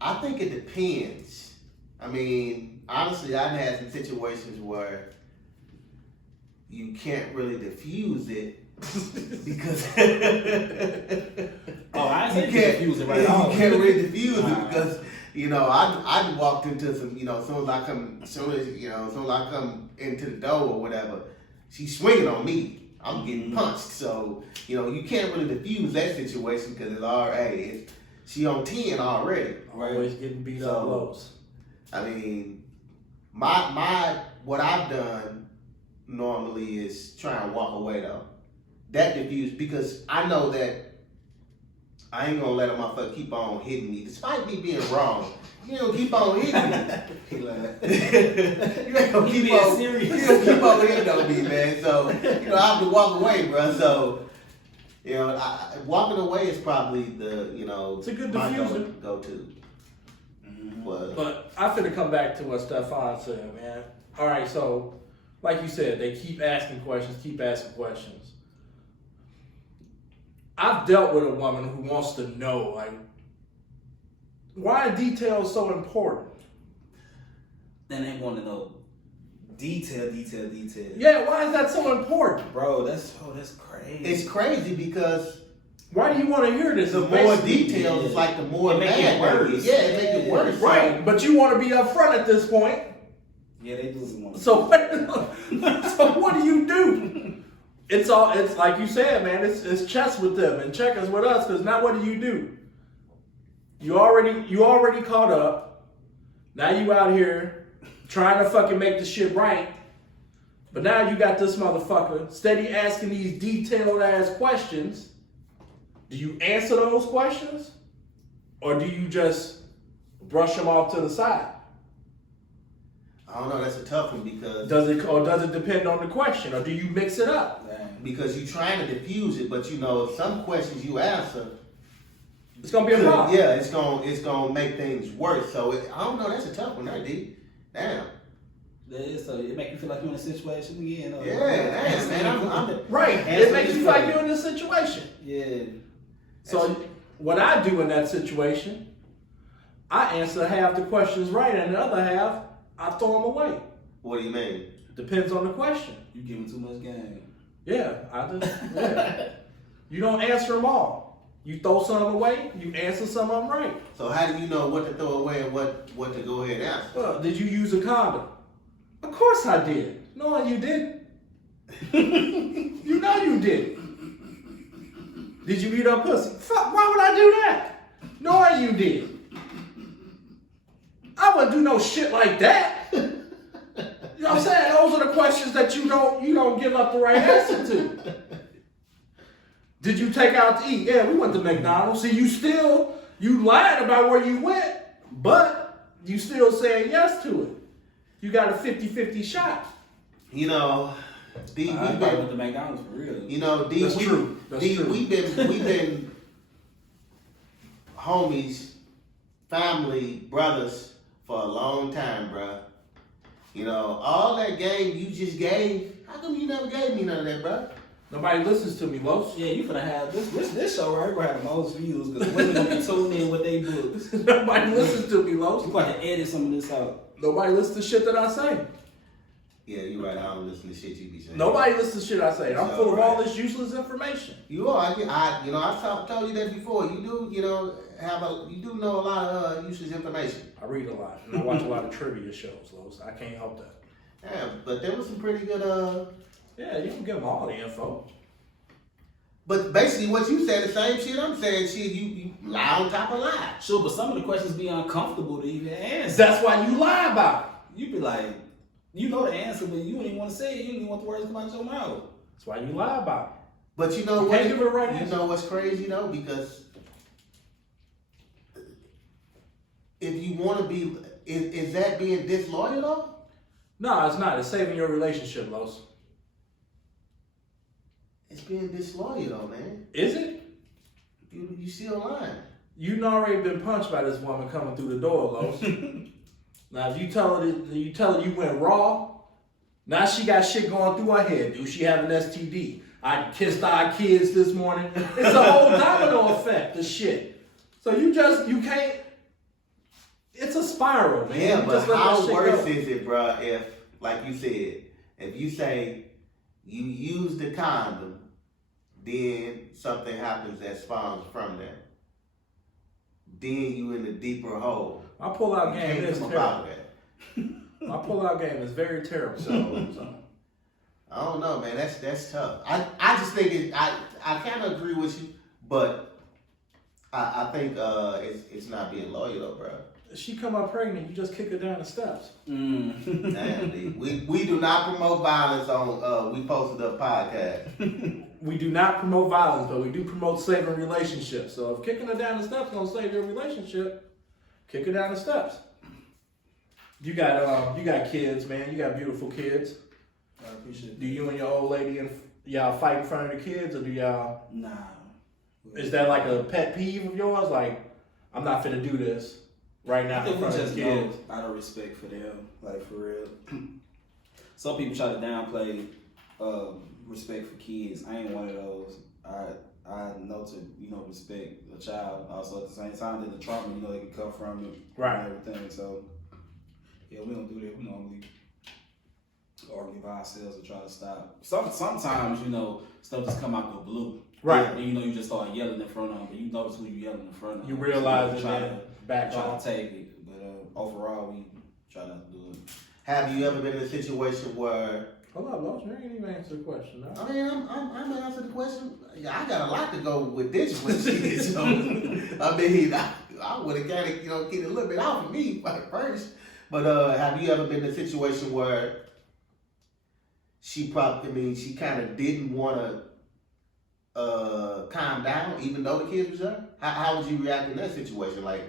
I think it depends. I mean, honestly, I've had some situations where you can't really diffuse it because I you can't diffuse it right now. You can't really diffuse it because I walked into some. As soon as I come into the door or whatever, she's swinging on me. I'm getting punched, so you can't really diffuse that situation because it's already she on 10 already. Always getting beat up, Los. I mean, my what I've done normally is try and walk away though. That diffuse, because I know that I ain't gonna let a motherfucker keep on hitting me, despite me being wrong. You don't keep on hitting me. You ain't gonna keep on serious. You don't keep on hitting on me, man. So I have to walk away, bro. So walking away is probably the it's a good my diffuser. Go to. But I finna come back to what Stefan said, man. All right, so like you said, they keep asking questions. I've dealt with a woman who wants to know, like, why are details so important? Then they want to know detail. Yeah, why is that so important? Bro, that's crazy. It's crazy because Why do you want to hear this? the more Basically- details, it's like the more It make it bad worse. it is. Yeah, it make it worse. Right, but you want to be upfront at this point. Yeah, they do want. So, so what do? It's like you said, man. It's chess with them and checkers with us. Because now, what do? You already caught up. Now you out here trying to fucking make the shit right. But now you got this motherfucker steady asking these detailed ass questions. Do you answer those questions, or do you just brush them off to the side? I don't know. That's a tough one because Does it depend on the question, or do you mix it up? because you're trying to diffuse it, but you know some questions you answer. It's gonna be a problem. Yeah, it's gonna make things worse. So I don't know. That's a tough one, D. Damn. So it make you feel like you're in a situation again. Yeah, damn, man. I'm Right. It makes you feel like you're in this situation. Yeah. So what I do in that situation, I answer half the questions right, and the other half I throw them away. What do you mean? Depends on the question. You giving too much game. Yeah, yeah. You don't answer them all. You throw some away. You answer some of them right. So how do you know what to throw away and what to go ahead and answer? Well, did you use a condom? Of course I did. No, you didn't. You know you didn't. Did you eat up pussy? Fuck, why would I do that? No, you did. I wouldn't do no shit like that. You know what I'm saying? Those are the questions that you don't give up the right answer to. Did you take out to eat? Yeah, we went to McDonald's. See, you lied about where you went, but you still saying yes to it. You got a 50-50 shot. You know, D, I we've probably went been, to McDonald's for real. you know, D, That's true. That's D, true. we've been homies, family, brothers for a long time, bruh. You know, all that game you just gave, how come you never gave me none of that, bruh? Nobody listens to me, Los. Yeah, you finna have this show right gonna have the most views because women gonna be tuned in with their books. Nobody listens to me, Los. You about to edit some of this out. Nobody listens to shit that I say. Yeah, you're right. I don't listen to shit you be saying. Nobody listens to shit I say. I'm So, full of all right. this useless information. You are. I've told you that before. You do, you know know a lot of useless information. I read a lot and I watch a lot of trivia shows, Los. I can't help that. Yeah, but there was some pretty good. Yeah, you can give them all the info. But basically, what you said, the same shit I'm saying. Shit, you lie on top of lie. Sure, but some of the questions be uncomfortable to even answer. That's why you lie about it. You be like, you know the answer, but you don't even want to say it. You don't even want the words to come out your mouth. That's why you lie about But you know You what? can't give it the right You answer. know what's crazy though, because if you want to be, is that being disloyal though? it. No, it's not. It's saving your relationship, Los. It's being disloyal though, man. Is it? You still lying. You've already been punched by this woman coming through the door, Los. Now, if you tell her you went raw, now she got shit going through her head. Do she have an STD? I kissed our kids this morning. It's a whole domino effect of shit. So you can't. It's a spiral, man. Yeah, You but just let that how shit worse go. is it, bruh, if, like you said, if you say you use the condom, then something happens that spawns from that. Then you in a deeper hole. My pull-out You game can't is come terrible. about that. My pull-out game is very terrible. So. I don't know, man. That's tough. I just think I kind of agree with you, but I think it's not being loyal though, bro. If she come up pregnant, you just kick her down the steps. Damn, dude. We do not promote violence on We Posted Up podcast. We do not promote violence, but we do promote saving relationships. So if kicking her down the steps gonna save your relationship, kick her down the steps. You got kids, man. You got beautiful kids. I appreciate Do you and your old lady and y'all fight in front of the kids, or do y'all? Nah. Is that like a pet peeve of yours? Like, I'm not finna do this right now I in think we front of just the know kids. out of respect for them, like for real. Some people try to downplay respect for kids. I ain't one of those. I know to respect a child. Also at the same time, that the trauma that can come from it, Right. and everything. So yeah, we don't do that. We normally or give ourselves to try to stop. Sometimes, you know, stuff just come out the blue. Right. And you know, you just start yelling in front of them, but you notice who you yelling in front of. You realize so it, try then to back try off. to take it. But overall, we try not to do it. Have you ever been in a situation where? Hold up, Los. You ain't even answer the question. No? I mean, I'm gonna answer the question. Yeah, I got a lot to go with this one. So, I mean, I would have got it, you know, get a little bit off of me at first. But have you ever been in a situation where she kind of didn't want to calm down, even though the kids was there? How would you react in that situation? Like,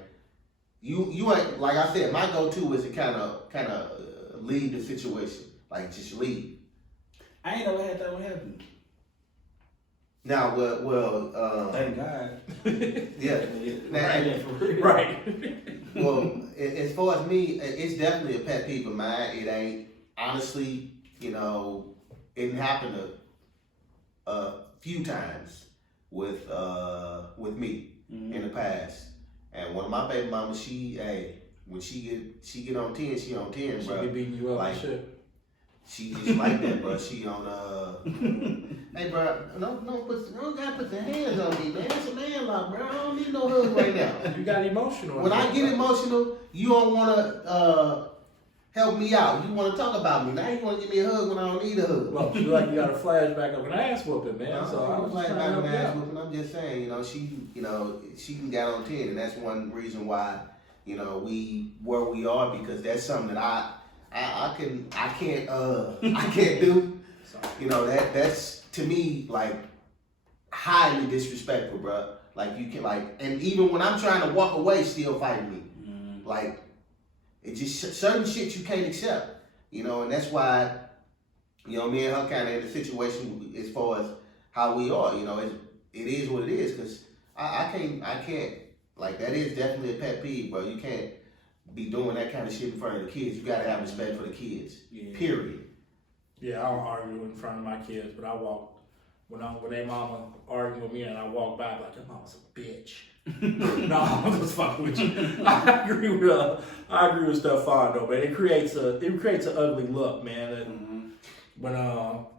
you ain't, like I said, my go-to is to kind of leave the situation, like just leave. I ain't never had that one happen. Now, well, Thank God. yeah. Now, Right. well, as far as me, it's definitely a pet peeve of mine. It ain't, honestly, you know, it happened a few times with me in the past. And one of my baby mamas, when she get on 10, she on 10, She bro. be beating you up Like, and shit. She just like that, bro. She on hey, bro, don't gotta put your hands on me, man. It's a man lock, bro. I don't need no hug right now. You got emotional. When I get emotional, you don't wanna help me out. You wanna talk about me. Now you wanna give me a hug when I don't need a hug. Well, you like you got a flashback of an ass whooping, man. So I was like just trying to help you out. I'm just saying, she got on 10, and that's one reason why, we where we are, because that's something that I can't do. Sorry. That's to me like highly disrespectful, bro. Like you can and even when I'm trying to walk away, still fighting me. Like it just certain shit you can't accept, and that's why, me and her kind of in a situation as far as how we are. It is what it is, because I can't like that is definitely a pet peeve, bro. You can't be doing that kind of shit in front of the kids. You gotta have respect for the kids. Yeah. Period. Yeah, I don't argue in front of my kids, but I walk when they mama arguing with me and I walk by like, your mama's a bitch. No, I'm just fucking with you. I agree with Stefan though, but it creates an ugly look, man. But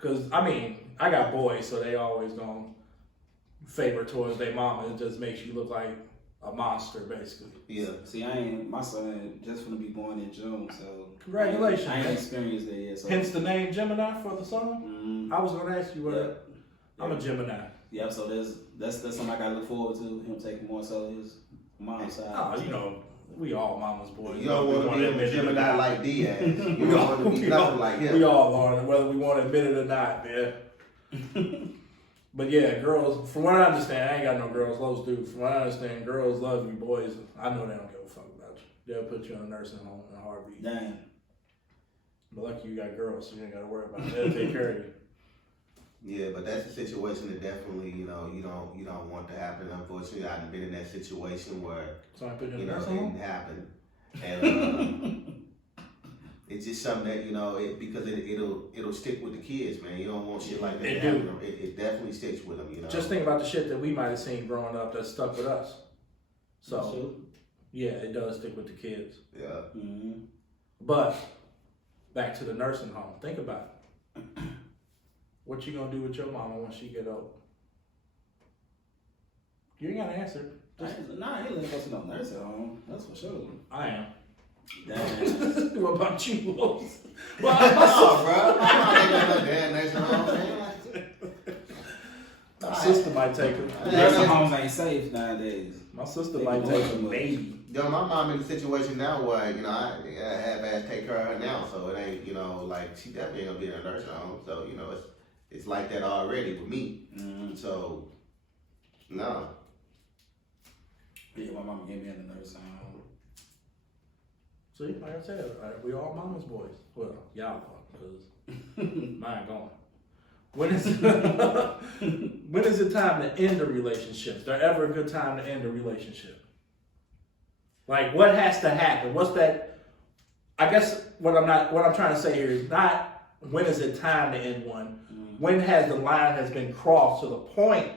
cause I mean, I got boys, so they always gonna favor towards their mama. It just makes you look like a monster, basically. Yeah. See, my son just gonna be born in June, so Congratulations. I ain't experienced that yet. So. Hence the name Gemini for the son. I was gonna ask you what. I'm a Gemini. Yeah, so that's something I gotta look forward to. Him taking more so his mom's side. Oh, we all mama's boys. You don't want to be a Gemini like Diaz. You don't want to be nothing like him. We all are, whether we want to admit it or not, man. But yeah, girls, from what I understand, I ain't got no girls, Los do. From what I understand, girls love you, boys, I know they don't give a fuck about you. They'll put you in a nursing home in a heartbeat. Damn. But lucky you got girls, so you ain't got to worry about it. They'll take care of you. Yeah, but that's a situation that definitely, you don't want to happen. Unfortunately, I've been in that situation where, So I put you it in a nursing home? didn't happen. And it's just something that, because it'll stick with the kids, man. You don't want shit like that It to do. happen. It definitely sticks with them, Just think about the shit that we might have seen growing up that stuck with us. So, yeah, it does stick with the kids. Yeah. But, back to the nursing home. Think about it. What you gonna do with your mama when she get old? You ain't gotta answer. I ain't letting go to no nursing home. That's for sure. I am. Damn. What about you, Los? No, bro. I'm not no damn nursing home, man. My sister might take her. Nursing homes ain't safe nowadays. My sister might take a baby. Yo, my mom in a situation now where, I have ass take care of her now, so it ain't, like, she definitely ain't gonna be in a nursing home. So, it's like that already with me. So, no. Yeah, my mama gave me in the nursing home. See, like I said, we all mama's boys. Well, y'all are, because mine gone. When is it time to end a relationship? Is there ever a good time to end a relationship? Like, what has to happen? What's that? I guess what I'm trying to say here is not when is it time to end one. When has the line has been crossed to the point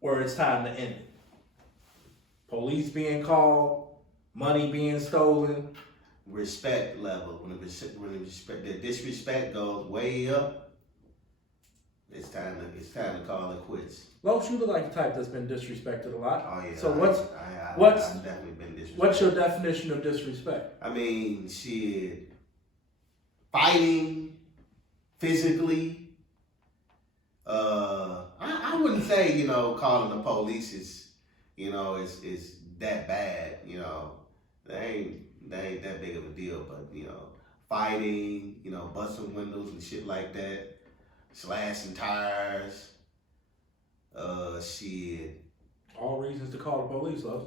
where it's time to end it? Police being called, money being stolen, respect level, when the disrespect goes way up, it's time to call it quits. Los, you look like the type that's been disrespected a lot. Oh yeah. So I've definitely been disrespected. what's your definition of disrespect? I mean, shit, fighting physically. I wouldn't say, you know, calling the police is, you know, is that bad. You know, they ain't that big of a deal. But you know, fighting, you know, busting windows and shit like that, slashing tires. Shit. All reasons to call the police, Los.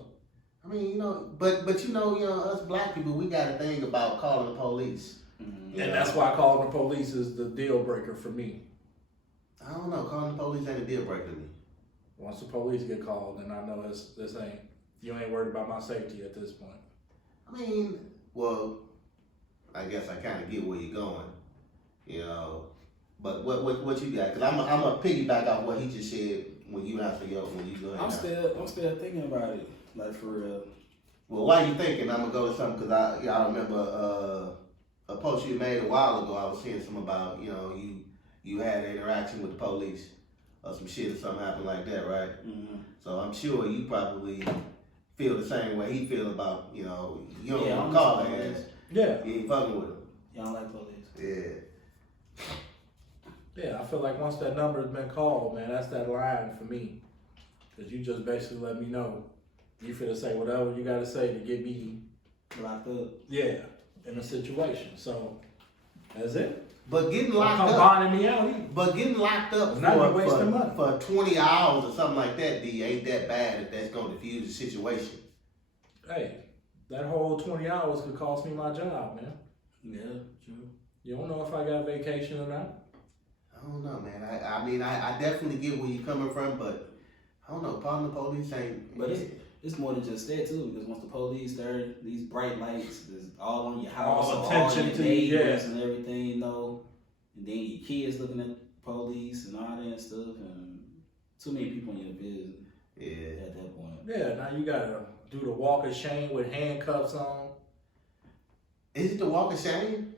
I mean, you know, but you know, us black people, we got a thing about calling the police. Mm-hmm. And that's why calling the police is the deal breaker for me. I don't know, calling the police ain't a deal breaker to me. Once the police get called, then I know you ain't worried about my safety at this point. I mean, well, I guess I kind of get where you're going, you know. But what you got? Because I'm a piggyback off what he just said when you go ahead. I'm still thinking about it, like for real. Well, while you thinking, I'm gonna go to something because I remember a post you made a while ago. I was seeing something about, you know, you had an interaction with the police or some shit or something happened like that, right? Mm-hmm. So I'm sure you probably feel the same way he feel about, you know, you don't Yeah, want I'm to call just- their ass. Yeah. You ain't fucking with him. Y'all like police? Yeah. Yeah, I feel like once that number has been called, man, that's that line for me. Because you just basically let me know you finna say whatever you gotta say to get me, Locked up. yeah, in a situation. So, that's it. But getting Don't locked come up. bonding me out either. But getting locked up Now you're wasting money. for 20 hours or something like that, D, ain't that bad if that's going to diffuse the situation. Hey, that whole 20 hours could cost me my job, man. Yeah, true. You don't know if I got vacation or not. I don't know, man. I mean, I definitely get where you're coming from, but I don't know. Calling the police ain't. But it's more than just that too, because once the police there, these bright lights is all on your house, All so attention all your to you, neighbors yeah. and everything, you know. And then your kids looking at the police and all that stuff, and too many people in your business Yeah. at that point. Yeah, now you gotta do the walk of shame with handcuffs on. Is it the walk of shame?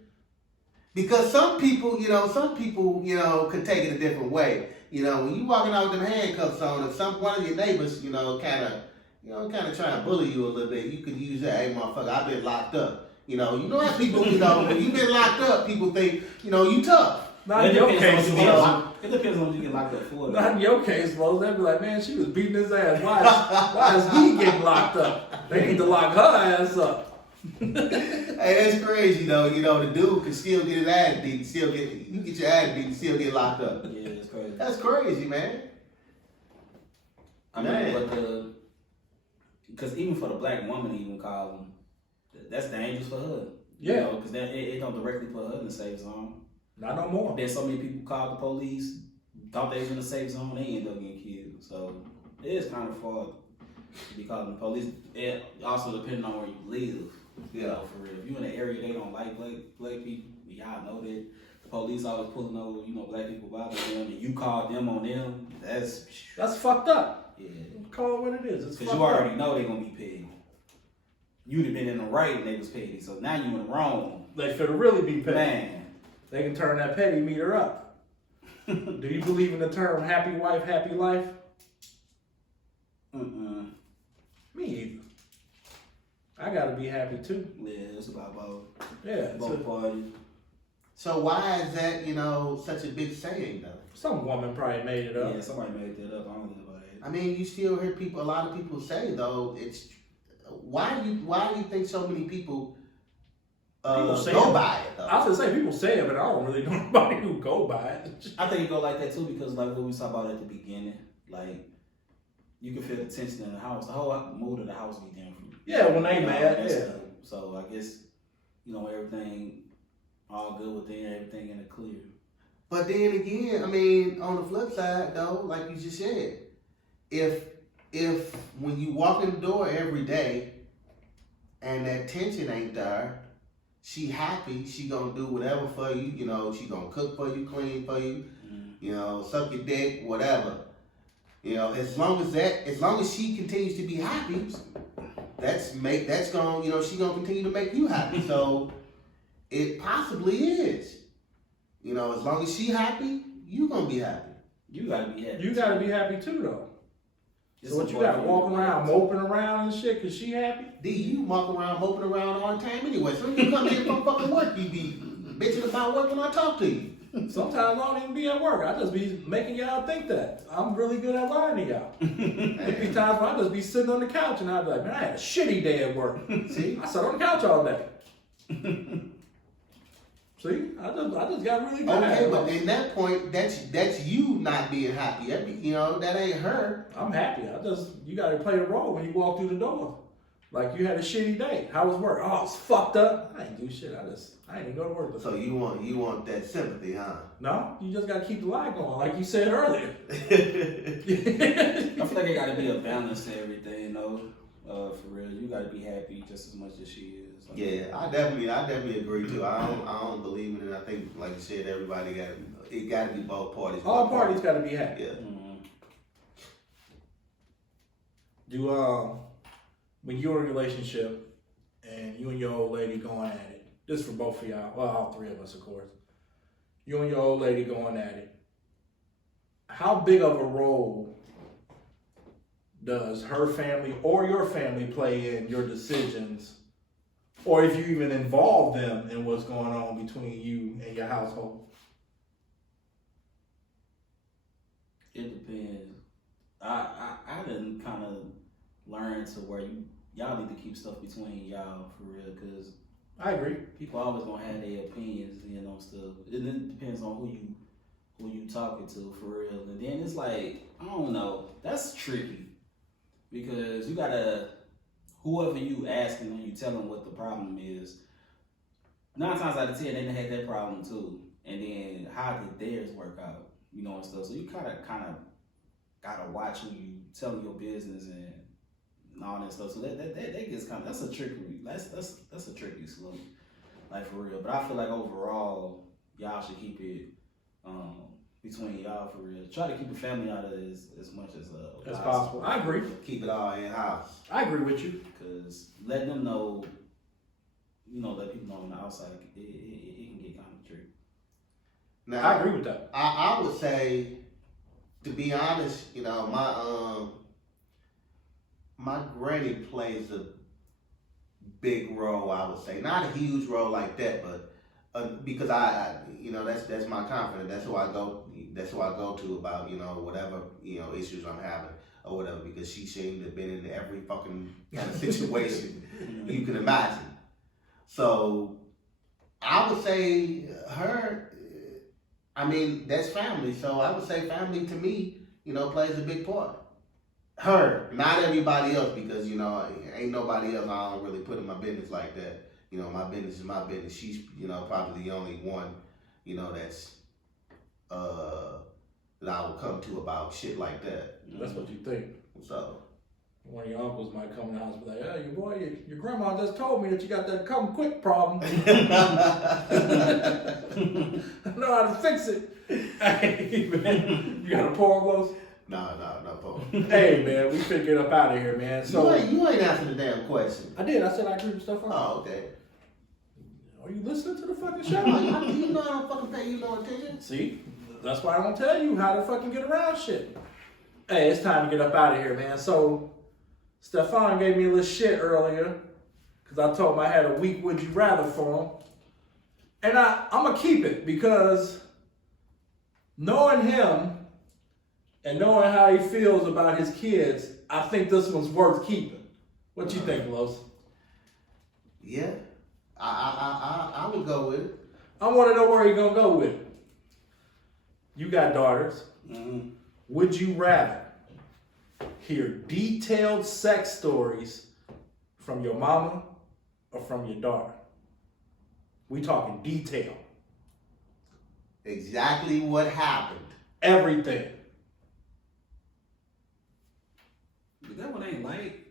Because some people, you know, could take it a different way. You know, when you walking out with them handcuffs on, if one of your neighbors, you know, kind of trying to bully you a little bit, you could use that, hey, motherfucker, I've been locked up. You know how people, you know, when you've been locked up, people think, you know, you tough. Not in your case, Mo. It depends on what you get locked up for. Not in your case, Mo. They'd be like, man, she was beating his ass. Why is he getting locked up? They need to lock her ass up. Hey, that's crazy though. You know, the dude can still get his ass beat, you get your ass beat and still get locked up. Yeah, it's crazy. That's crazy, man. I mean, but because even for the black woman, to even call them, that's dangerous for her. Yeah. Because it don't directly put her in the safe zone. Not no more. Then so many people called the police, thought they was in the safe zone, they end up getting killed. So it is kind of far to be calling the police. It also depending on where you live. You know, for real. If you in an area they don't like black people, y'all know that the police always pulling over, you know, black people bother them, and you call them on them. That's fucked up. yeah. Call it what it is. It's Because fucked you already up. know they gonna be petty. You'd have been in the right and they was petty, so now you in the wrong. They should really be petty. Man. They can turn that petty meter up. Do you believe in the term happy wife, happy life? Mm-mm. Me either. I gotta be happy too. Yeah, it's about both. Yeah. Both parties. So why is that, you know, such a big saying though? Some woman probably made it up. Yeah, somebody made that up. I don't know about it. I mean, you still hear a lot of people say though, it's why do you think so many people say go it. by it though? I was gonna say people say it, but I don't really know anybody who go by it. I think it go like that too because like what we talked about at the beginning, like you can feel the tension in the house. The whole mood of the house be different. Yeah, when they You know, mad, that's yeah. the- So I guess, you know, everything all good within everything in the clear. But then again, I mean, on the flip side though, like you just said, if when you walk in the door every day and that tension ain't there, she happy, she gonna do whatever for you, you know, she gonna cook for you, clean for you, you know, suck your dick, whatever. You know, as long as she continues to be happy, that's gonna, you know, she gonna continue to make you happy. So it possibly is. You know, as long as she happy, you gonna be happy. You gotta be happy. You gotta be happy too, though. It's So what you important got? for Walking to around, be moping around and shit, cause she happy? D, you walk around moping around all the time anyway. So when you come in from fucking work, you be bitching about work when I talk to you. Sometimes I don't even be at work. I just be making y'all think that. I'm really good at lying to y'all. There be times when I just be sitting on the couch and I be like, man, I had a shitty day at work. See? I sat on the couch all day. See, I just got really good at Okay, it. but in that point, that's you not being happy. You know, that ain't her. I'm happy. You gotta play a role when you walk through the door. Like you had a shitty day. How was work? Oh, it's fucked up. I ain't do shit. I ain't even go to work. So you want that sympathy, huh? No, you just gotta keep the lie going, like you said earlier. I feel like it gotta be a balance to everything, though. For real, you gotta be happy just as much as she is. Like, Yeah, I definitely agree too. I don't believe in it. I think, like you said, everybody got to be both parties. All parties gotta be happy. Yeah. When you're in a relationship and you and your old lady going at it, this for both of y'all, well, all three of us, of course. You and your old lady going at it. How big of a role does her family or your family play in your decisions, or if you even involve them in what's going on between you and your household? It depends. I didn't kind of learn to where y'all need to keep stuff between y'all for real, because I agree. people always gonna have their opinions, you know, stuff. It depends on who you talking to for real. And then it's like, I don't know, that's tricky because you gotta, whoever you asking and you tell them what the problem is, 9 times out of 10 they done had that problem too. And then how did theirs work out, you know, and stuff. So you kind of gotta watch who you telling your business and all that stuff. So that gets kind of, that's a tricky slope, like for real. But I feel like overall y'all should keep it between y'all for real. Try to keep the family out of it as much as possible. I agree. Keep it all in house. I agree with you. Because letting them know, you know, let people know on the outside, it can get kind of tricky. Now, I agree with that. I would say, to be honest, you know, my granny plays a big role. I would say, not a huge role like that, but because I you know, that's my confidence. That's who I go to about, you know, whatever, you know, issues I'm having or whatever. Because she seemed to have been in every fucking kind of situation you can imagine. So I would say her. I mean, that's family. So I would say family to me, you know, plays a big part. Her, not everybody else, because, you know, ain't nobody else I don't really put in my business like that. You know, my business is my business. She's, you know, probably the only one, you know, that's that I would come to about shit like that. That's what you think. So One of your uncles might come in the house and be like, "Hey, your grandma just told me that you got that come quick problem. I know how to fix it." Hey, man, you got a pour close? no, Paul. Hey, man, we finna get up out of here, man. So you ain't answering the damn question. I did. I said I agree with stuff. Oh, okay. Are you listening to the fucking show? You know I don't fucking pay you no attention. See, that's why I don't tell you how to fucking get around shit. Hey, it's time to get up out of here, man. So Stefan gave me a little shit earlier because I told him I had a weak would you rather for him. And I'm going to keep it because knowing him and knowing how he feels about his kids, I think this one's worth keeping. What you think, Los? Yeah, I would go with it. I want to know where he's going to go with it. You got daughters. Mm-hmm. Would you rather hear detailed sex stories from your mama or from your daughter? We talking detail. Exactly what happened. Everything. That one ain't light.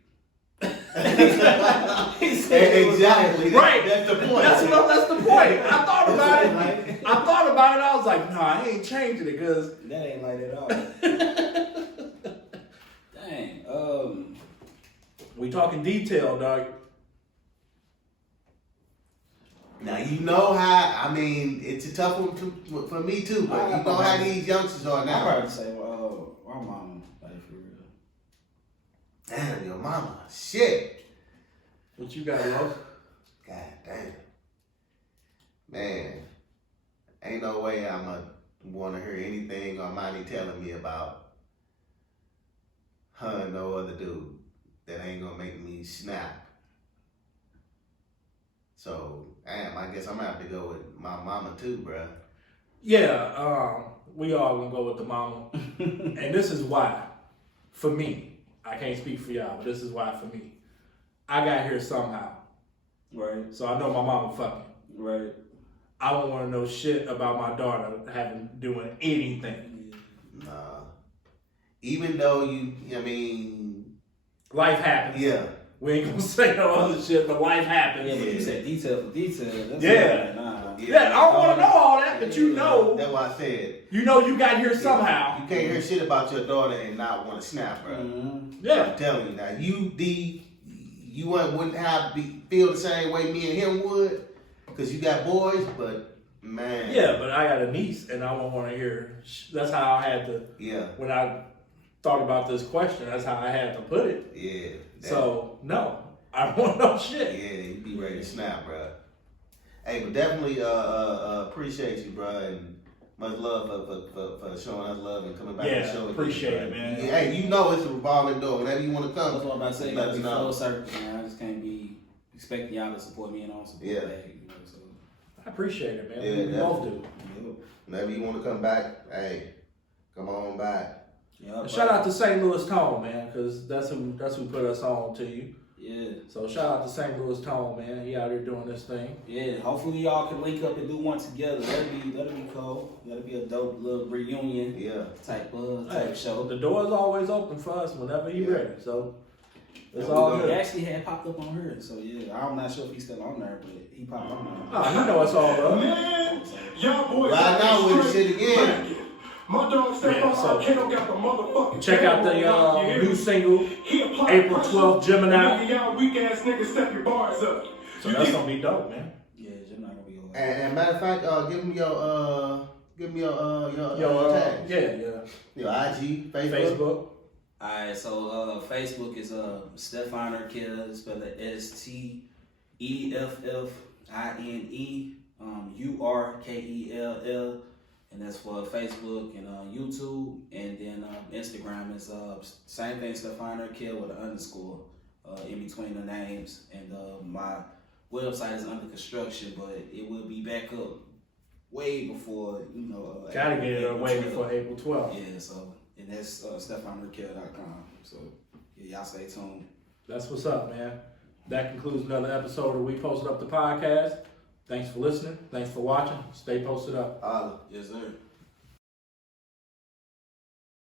Exactly. Right. That's the point. That's the point. I thought about it. I was like, nah, I ain't changing it because That ain't light at all. Dang. We talking detail, dog. Now you know how. I mean, it's a tough one for me too. But you know how these youngsters are I'd now. probably say, my mom, like for real. Damn, your mama. Shit. What you got, Los? God damn. Man, ain't no way I'ma want to hear anything Armani telling me about her and no other dude that ain't gonna make me snap. So, damn, I guess I'm gonna have to go with my mama too, bruh. Yeah, we all gonna go with the mama. And this is why. For me. I can't speak for y'all, but this is why for me. I got here somehow. Right, So I know my mama fucking. right. I don't want to know shit about my daughter doing anything. Nah. Even though Life happens. yeah. We ain't gonna say no other shit, but life happens. Yeah, but you said detail for detail. That's Yeah. Nah. Yeah, I don't want to know all that, but you know, That's why I said. you got here somehow. You can't hear shit about your daughter and not want to snap, bro. Mm-hmm. Yeah. I'm telling you now, you wouldn't feel the same way me and him would, because you got boys, but man. Yeah, but I got a niece, and I don't want to hear. That's how I had to. Yeah. When I thought about this question, that's how I had to put it. Yeah. So no, I don't want no shit. Yeah, you be ready to snap, bro. Hey, but definitely appreciate you, bro, and much love for showing us love and coming back to the show. Appreciate it, man. Yeah, hey, you know it's a revolving door. Whenever you want to come, That's what I'm about to say. let Gotta us be know. full circle, man. I just can't be expecting y'all to support me and I don't support Yeah. back, you know. So I appreciate it, man. Yeah, we both do. Whenever you want to come back, hey, come on back. yeah. And shout out to St. Louis Tone, man, because that's who put us on to you. Yeah, So shout out to St. Louis Tone, man. He out here doing this thing. yeah. Hopefully y'all can link up and do one together. That'd be cool. That'd be a dope little reunion Yeah. type Hey, show. the door's always open for us whenever you Yeah. ready. So it's Yeah, all we He good. actually had popped up on her, so yeah. I'm not sure if he's still on there, but he popped on there. Oh, you know it's all up. Man, y'all boys Right now with the shit again. My dog Yeah, Stefan so- Arcano got the motherfucking Check out the new single, April 12th, Gemini. Y'all weak ass niggas step your bars up. So that's gonna be dope, man. Yeah, Jim not gonna be on. And matter of fact, give me your Yo, tags. yeah. Your IG, Facebook. Facebook. Alright, so Facebook is Stefan Urquelle, spell it STEFFINE URKELL, and that's for Facebook and YouTube, and then Instagram is same thing, Stefan Urquelle with an underscore in between the names, and my website is under construction, but it will be back up way before Gotta get it April away 12th. before April 12th. Yeah, so, and that's StefanUrquelle.com. So, yeah, y'all stay tuned. That's what's up, man. That concludes another episode of We Posted Up the Podcast. Thanks for listening. Thanks for watching. Stay posted up. Holla. Yes, sir.